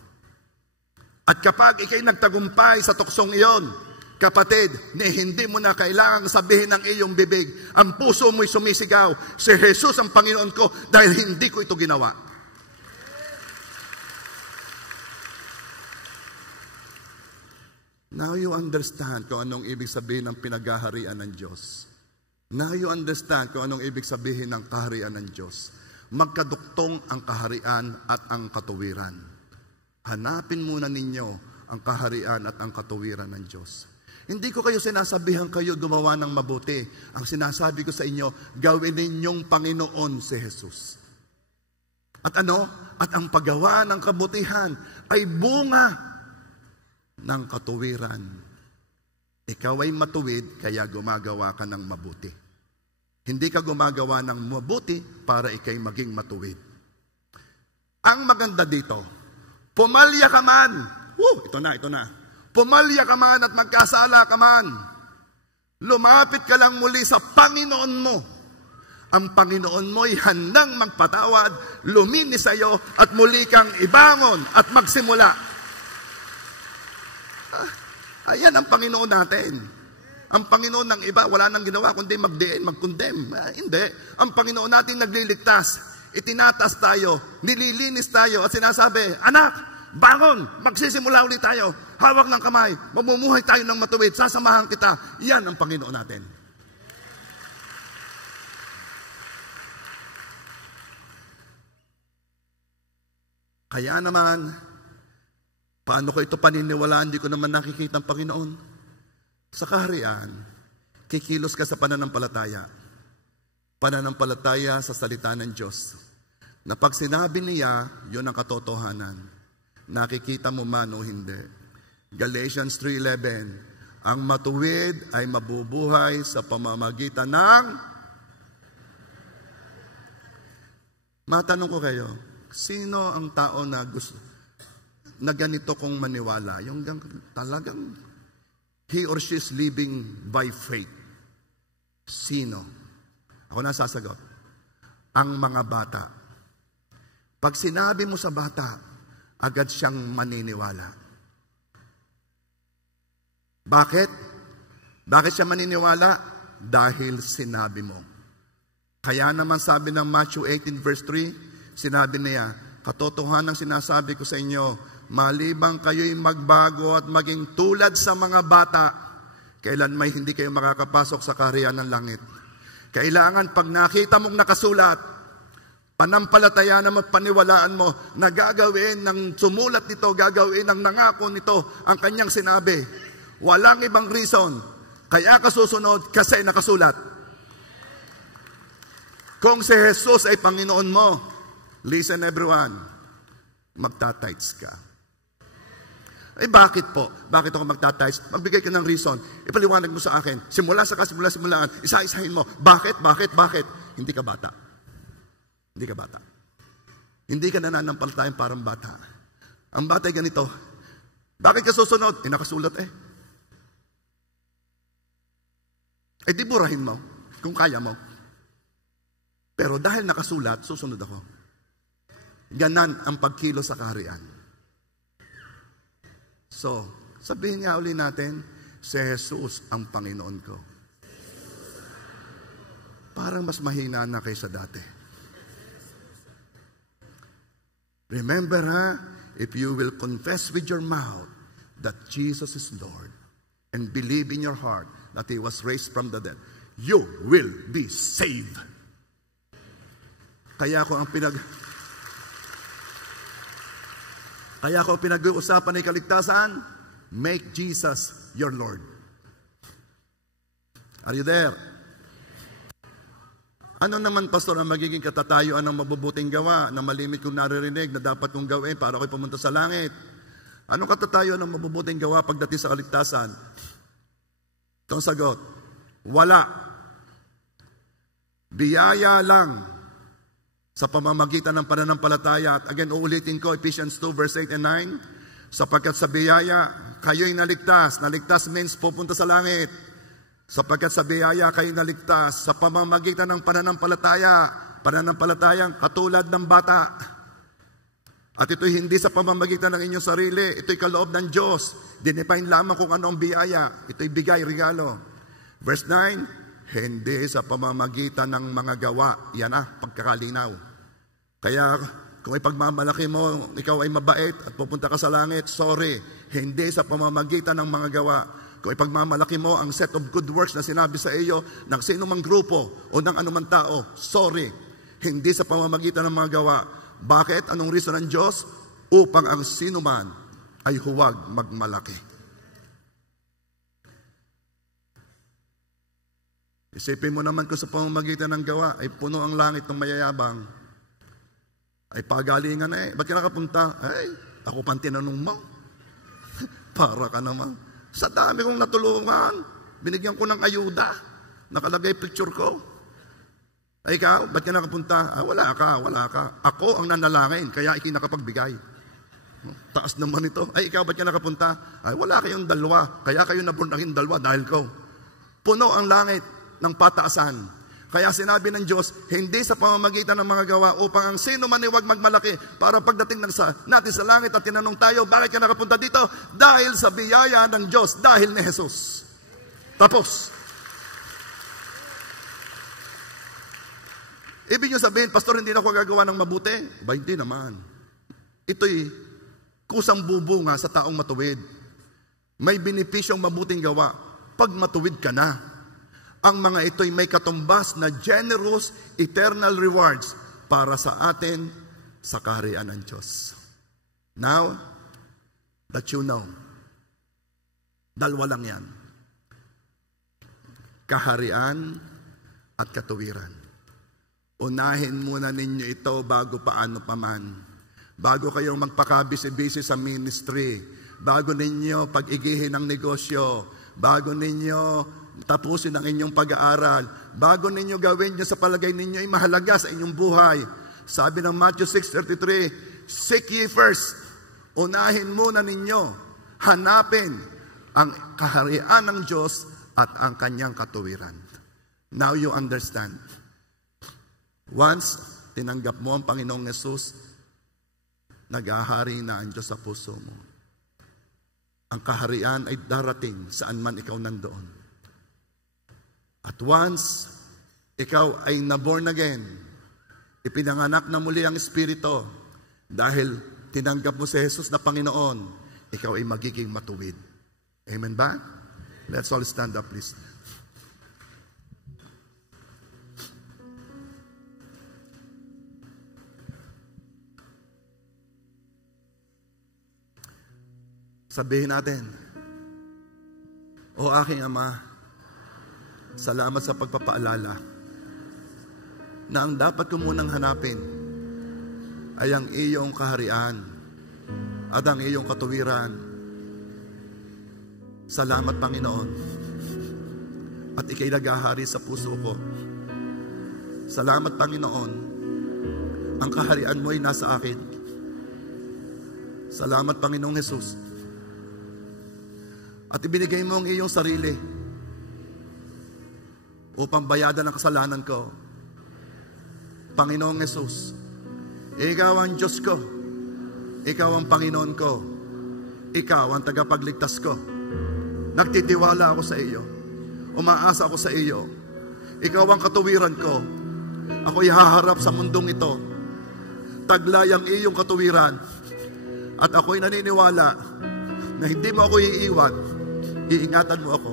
At kapag ikay nagtagumpay sa tuksong iyon, kapatid, hindi mo na kailangang sabihin ng iyong bibig. Ang puso mo'y sumisigaw, si Jesus ang Panginoon ko dahil hindi ko ito ginawa. Now you understand kung anong ibig sabihin ng pinaghaharian ng Diyos. Now you understand kung anong ibig sabihin ng kaharian ng Diyos. Magkaduktong ang kaharian at ang katuwiran. Hanapin muna ninyo ang kaharian at ang katuwiran ng Diyos. Hindi ko kayo sinasabihan kayo gumawa ng mabuti. Ang sinasabi ko sa inyo, gawin ninyong Panginoon si Jesus. At ano? At ang paggawa ng kabutihan ay bunga ng katuwiran. Ikaw ay matuwid, kaya gumagawa ka ng mabuti. Hindi ka gumagawa ng mabuti para ikay maging matuwid. Ang maganda dito, pumalya ka man. Ito na. Pumalya ka man at magkasala ka man. Lumapit ka lang muli sa Panginoon mo. Ang Panginoon mo'y handang magpatawad, luminis sa iyo at muli kang ibangon at magsimula. Ayan ang Panginoon natin. Ang Panginoon ng iba, wala nang ginawa kundi mag-diin, mag-condemn. Hindi. Ang Panginoon natin nagliligtas. Itinatas tayo, nililinis tayo at sinasabi, anak, bangon, magsisimula ulit tayo. Hawak ng kamay, mamumuhay tayo ng matuwid, sasamahan kita. Yan ang Panginoon natin. Kaya naman, paano ko ito paniniwalaan? Hindi ko naman nakikita ang Panginoon. Sa kaharian, kikilos ka sa pananampalataya. Pananampalataya sa salita ng Diyos. Na pag sinabi niya, yun ang katotohanan. Nakikita mo man o hindi. Galatians 3:11, ang matuwid ay mabubuhay sa pamamagitan ng... Matanong ko kayo, sino ang tao na gusto... na ganito kong maniwala? Yung talagang he or she is living by faith. Sino? Ako na sasagot. Ang mga bata. Pag sinabi mo sa bata, agad siyang maniniwala. Bakit? Bakit siya maniniwala? Dahil sinabi mo. Kaya naman sabi ng Matthew 18 verse 3, sinabi niya, katotohanan sinasabi ko sa inyo, malibang kayo'y magbago at maging tulad sa mga bata, kailan may hindi kayo makakapasok sa kaharian ng langit. Kailangan pag nakita mong nakasulat, panampalatayaan mo, paniwalaan mo, na gagawin ng sumulat nito, gagawin ng nangako nito, ang kanyang sinabi. Walang ibang reason. Kaya kasusunod kasi nakasulat. Kung si Jesus ay Panginoon mo, listen everyone, magtatights ka. Eh bakit po? Bakit ako magtatights? Magbigay ka ng reason. Ipaliwanag mo sa akin. Simulaan. Isa-isahin mo. Bakit? Hindi ka bata. Hindi ka bata. Hindi ka nananampalatayang parang bata. Ang bata ay ganito. Bakit ka susunod? Nakasulat eh. Di burahin mo kung kaya mo. Pero dahil nakasulat, susunod ako. Ganan ang pagkilo sa kaharian. So, sabihin nga uli natin, si Jesus ang Panginoon ko. Parang mas mahina na kaysa dati. Remember, if you will confess with your mouth that Jesus is Lord and believe in your heart that He was raised from the dead, you will be saved. Kaya ako pinag-uusapan ay kaligtasan, make Jesus your Lord. Are you there? Ano naman, Pastor, ang magiging katatayuan ng mabubuting gawa na malimit kong naririnig na dapat kong gawin para ako'y pumunta sa langit? Anong katatayuan ng mabubuting gawa pagdating sa kaligtasan? Itong sagot, wala. Biyaya lang sa pamamagitan ng pananampalataya. At again, uulitin ko, Ephesians 2 verse 8 and 9, sapagkat sa biyaya, kayo'y naligtas. Naligtas means pupunta sa langit. Sapagkat sa biyaya kayo'y naligtas sa pamamagitan ng pananampalataya. Pananampalatayang katulad ng bata. At ito'y hindi sa pamamagitan ng inyong sarili. Ito'y kaloob ng Diyos. Dinefine lamang kung ano ang biyaya. Ito'y bigay, regalo. Verse 9, hindi sa pamamagitan ng mga gawa. Yan pagkakalinaw. Kaya kung ipagmamalaki mo, ikaw ay mabait at pupunta ka sa langit, sorry. Hindi sa pamamagitan ng mga gawa. Kung ipagmamalaki mo ang set of good works na sinabi sa iyo ng sino mang grupo o ng anumang tao, sorry. Hindi sa pamamagitan ng mga gawa. Bakit? Anong reason ng Diyos? Upang ang sino man ay huwag magmalaki. Isipin mo naman kung sa pamamagitan ng gawa ay puno ang langit ng mayayabang, ay pagalingan ba't ka nakapunta? Ako pang tinanong mo. Para ka naman. Sa dami kong natulungan, binigyan ko ng ayuda, nakalagay picture ko. Ikaw, ba't ka nakapunta? Wala ka. Ako ang nanalangin, kaya ikinakapagbigay. Taas naman ito. Ikaw, ba't ka nakapunta? Wala kayong dalawa, kaya kayo nabunagin dalawa dahil ko. Puno ang langit ng pataasan. Kaya sinabi ng Diyos, hindi sa pamamagitan ng mga gawa upang ang sino man ay huwag magmalaki para pagdating natin sa langit at tinanong tayo, bakit ka nakapunta dito? Dahil sa biyaya ng Diyos, dahil ni Jesus. Tapos. Ibig nyo sabihin, Pastor, hindi na ako gagawa ng mabuti? Hindi naman. Ito'y kusang bubunga sa taong matuwid. May benepisyong mabuting gawa pag matuwid ka na. Ang mga ito'y may katumbas na generous, eternal rewards para sa atin sa kaharian ng Diyos. Now, that you know, dalawa lang yan. Kaharian at katuwiran. Unahin muna ninyo ito bago paano paman. Bago kayong magpakabisi-bisi sa ministry, bago ninyo pag-igihin ang negosyo, bago ninyo tapusin ang inyong pag-aaral, bago ninyo gawin nyo sa palagay ninyo ay mahalaga sa inyong buhay. Sabi ng Matthew 6:33, seek ye first Unahin muna ninyo, hanapin ang kaharian ng Diyos at ang kanyang katuwiran. Now you understand. Once tinanggap mo ang Panginoong Yesus, nag-ahari na ang Diyos sa puso mo. Ang kaharian ay darating saan man ikaw nandoon. At once ikaw ay na-born again, ipinanganak na muli ang Espiritu, dahil tinanggap mo si Jesus na Panginoon, ikaw ay magiging matuwid. Amen ba? Let's all stand up, please. Sabihin natin, O aking Ama, salamat sa pagpapaalala na ang dapat ko munang hanapin ay ang iyong kaharian at ang iyong katuwiran. Salamat, Panginoon, at ika'y naghahari sa puso ko. Salamat, Panginoon, ang kaharian mo ay nasa akin. Salamat, Panginoong Jesus, at ibinigay mo ang iyong sarili upang bayadan ang kasalanan ko. Panginoong Jesus, ikaw ang Diyos ko, ikaw ang Panginoon ko, ikaw ang tagapagligtas ko. Nagtitiwala ako sa iyo, umaasa ako sa iyo, ikaw ang katuwiran ko. Ako'y haharap sa mundong ito, taglay ang iyong katuwiran, at ako'y naniniwala na hindi mo ako iiwan, iingatan mo ako.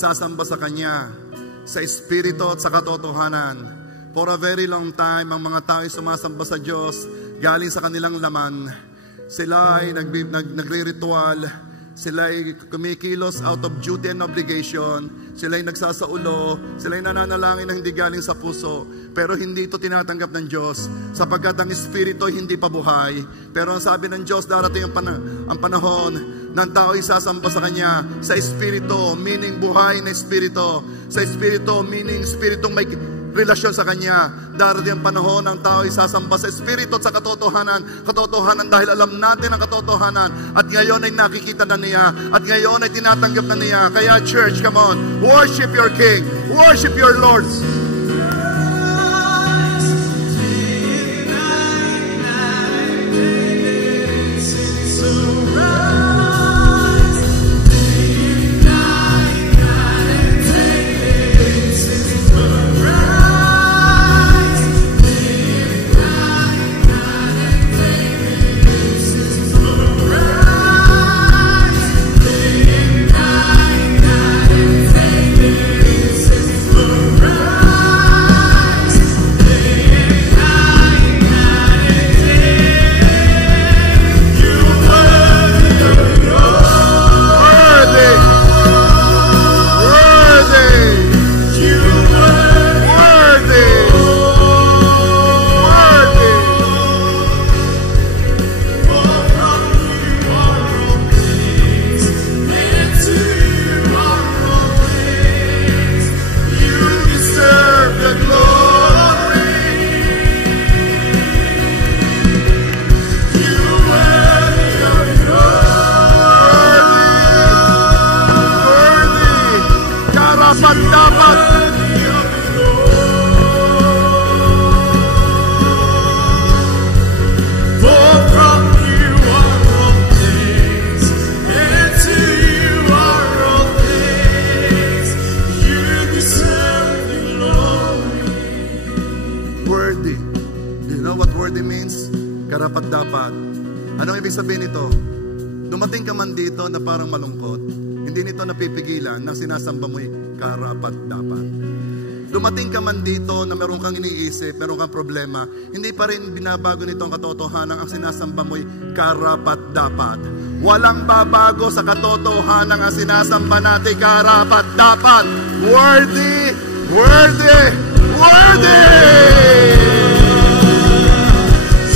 Sasamba sa Kanya sa Espiritu at sa katotohanan. For a very long time, ang mga tao ay sumasamba sa Diyos galing sa kanilang laman. Sila ay nagre-ritual, sila ay kumikilos out of duty and obligation, sila ay nagsasaulo, sila ay nananalangin na hindi galing sa puso, pero hindi ito tinatanggap ng Diyos sapagkat ang Espiritu ay hindi pa buhay. Pero ang sabi ng Diyos, darating ang panahon ng tao ay sasamba sa Kanya sa Espiritu, meaning buhay na Espiritu, sa Espiritu, meaning Espiritong may relasyon sa Kanya. Darating ang panahon ng tao ay sasamba sa Espiritu at sa katotohanan. Katotohanan dahil alam natin ang katotohanan, at ngayon ay nakikita na niya, at ngayon ay tinatanggap na niya. Kaya church, come on, worship your King, worship your Lord. worthy. Do you know what worthy means? Karapat-dapat. Anong ibig sabihin nito? Dumating ka man dito na parang malungkot, hindi nito napipigilan na sinasamba mo'y karapat-dapat. Dumating ka man dito na meron kang iniisip, meron kang problema, hindi pa rin binabago nito ang katotohanan, ang sinasamba mo'y karapat-dapat. Walang babago sa katotohanan ang sinasamba natin karapat-dapat. Worthy! Worthy! Worthy!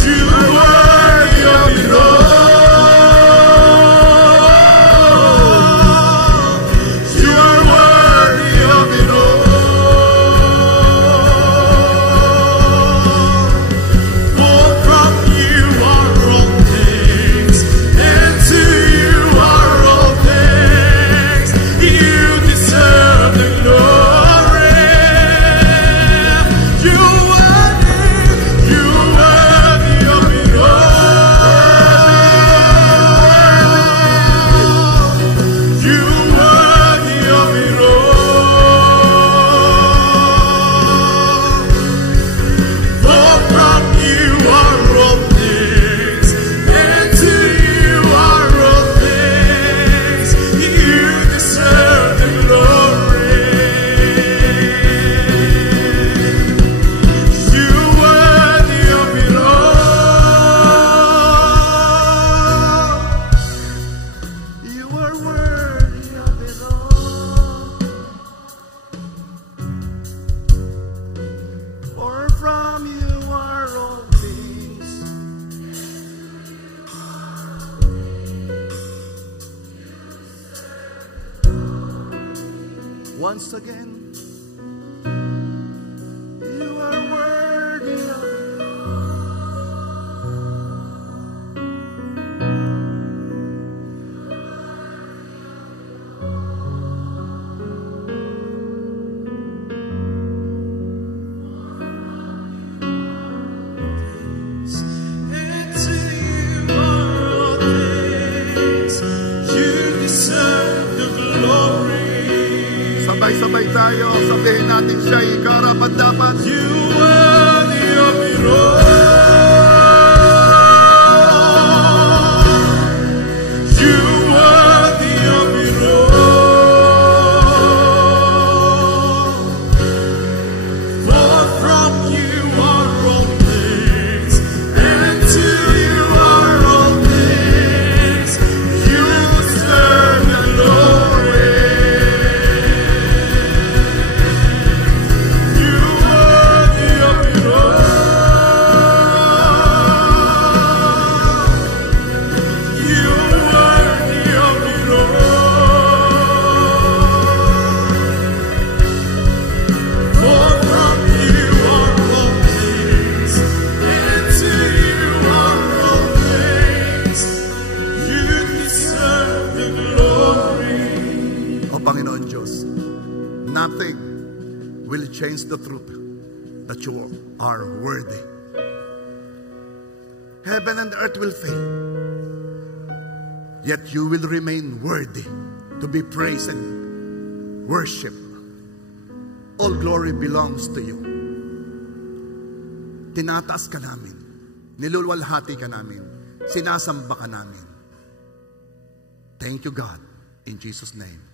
You are worthy of it all. Once again, you are worthy of it Sabay-sabay tayo, sabihin natin siya'y karapat-dapat. You worthy of it all. You worthy of it all. For from you are all things, and to you are all things. You deserve the glory. Nothing will change the truth that you are worthy. Heaven and earth will fail, yet you will remain worthy to be praised and worshipped. All glory belongs to you. Tinataas ka namin, nilulwalhati ka namin, sinasamba ka namin. Thank you, God, in Jesus' name.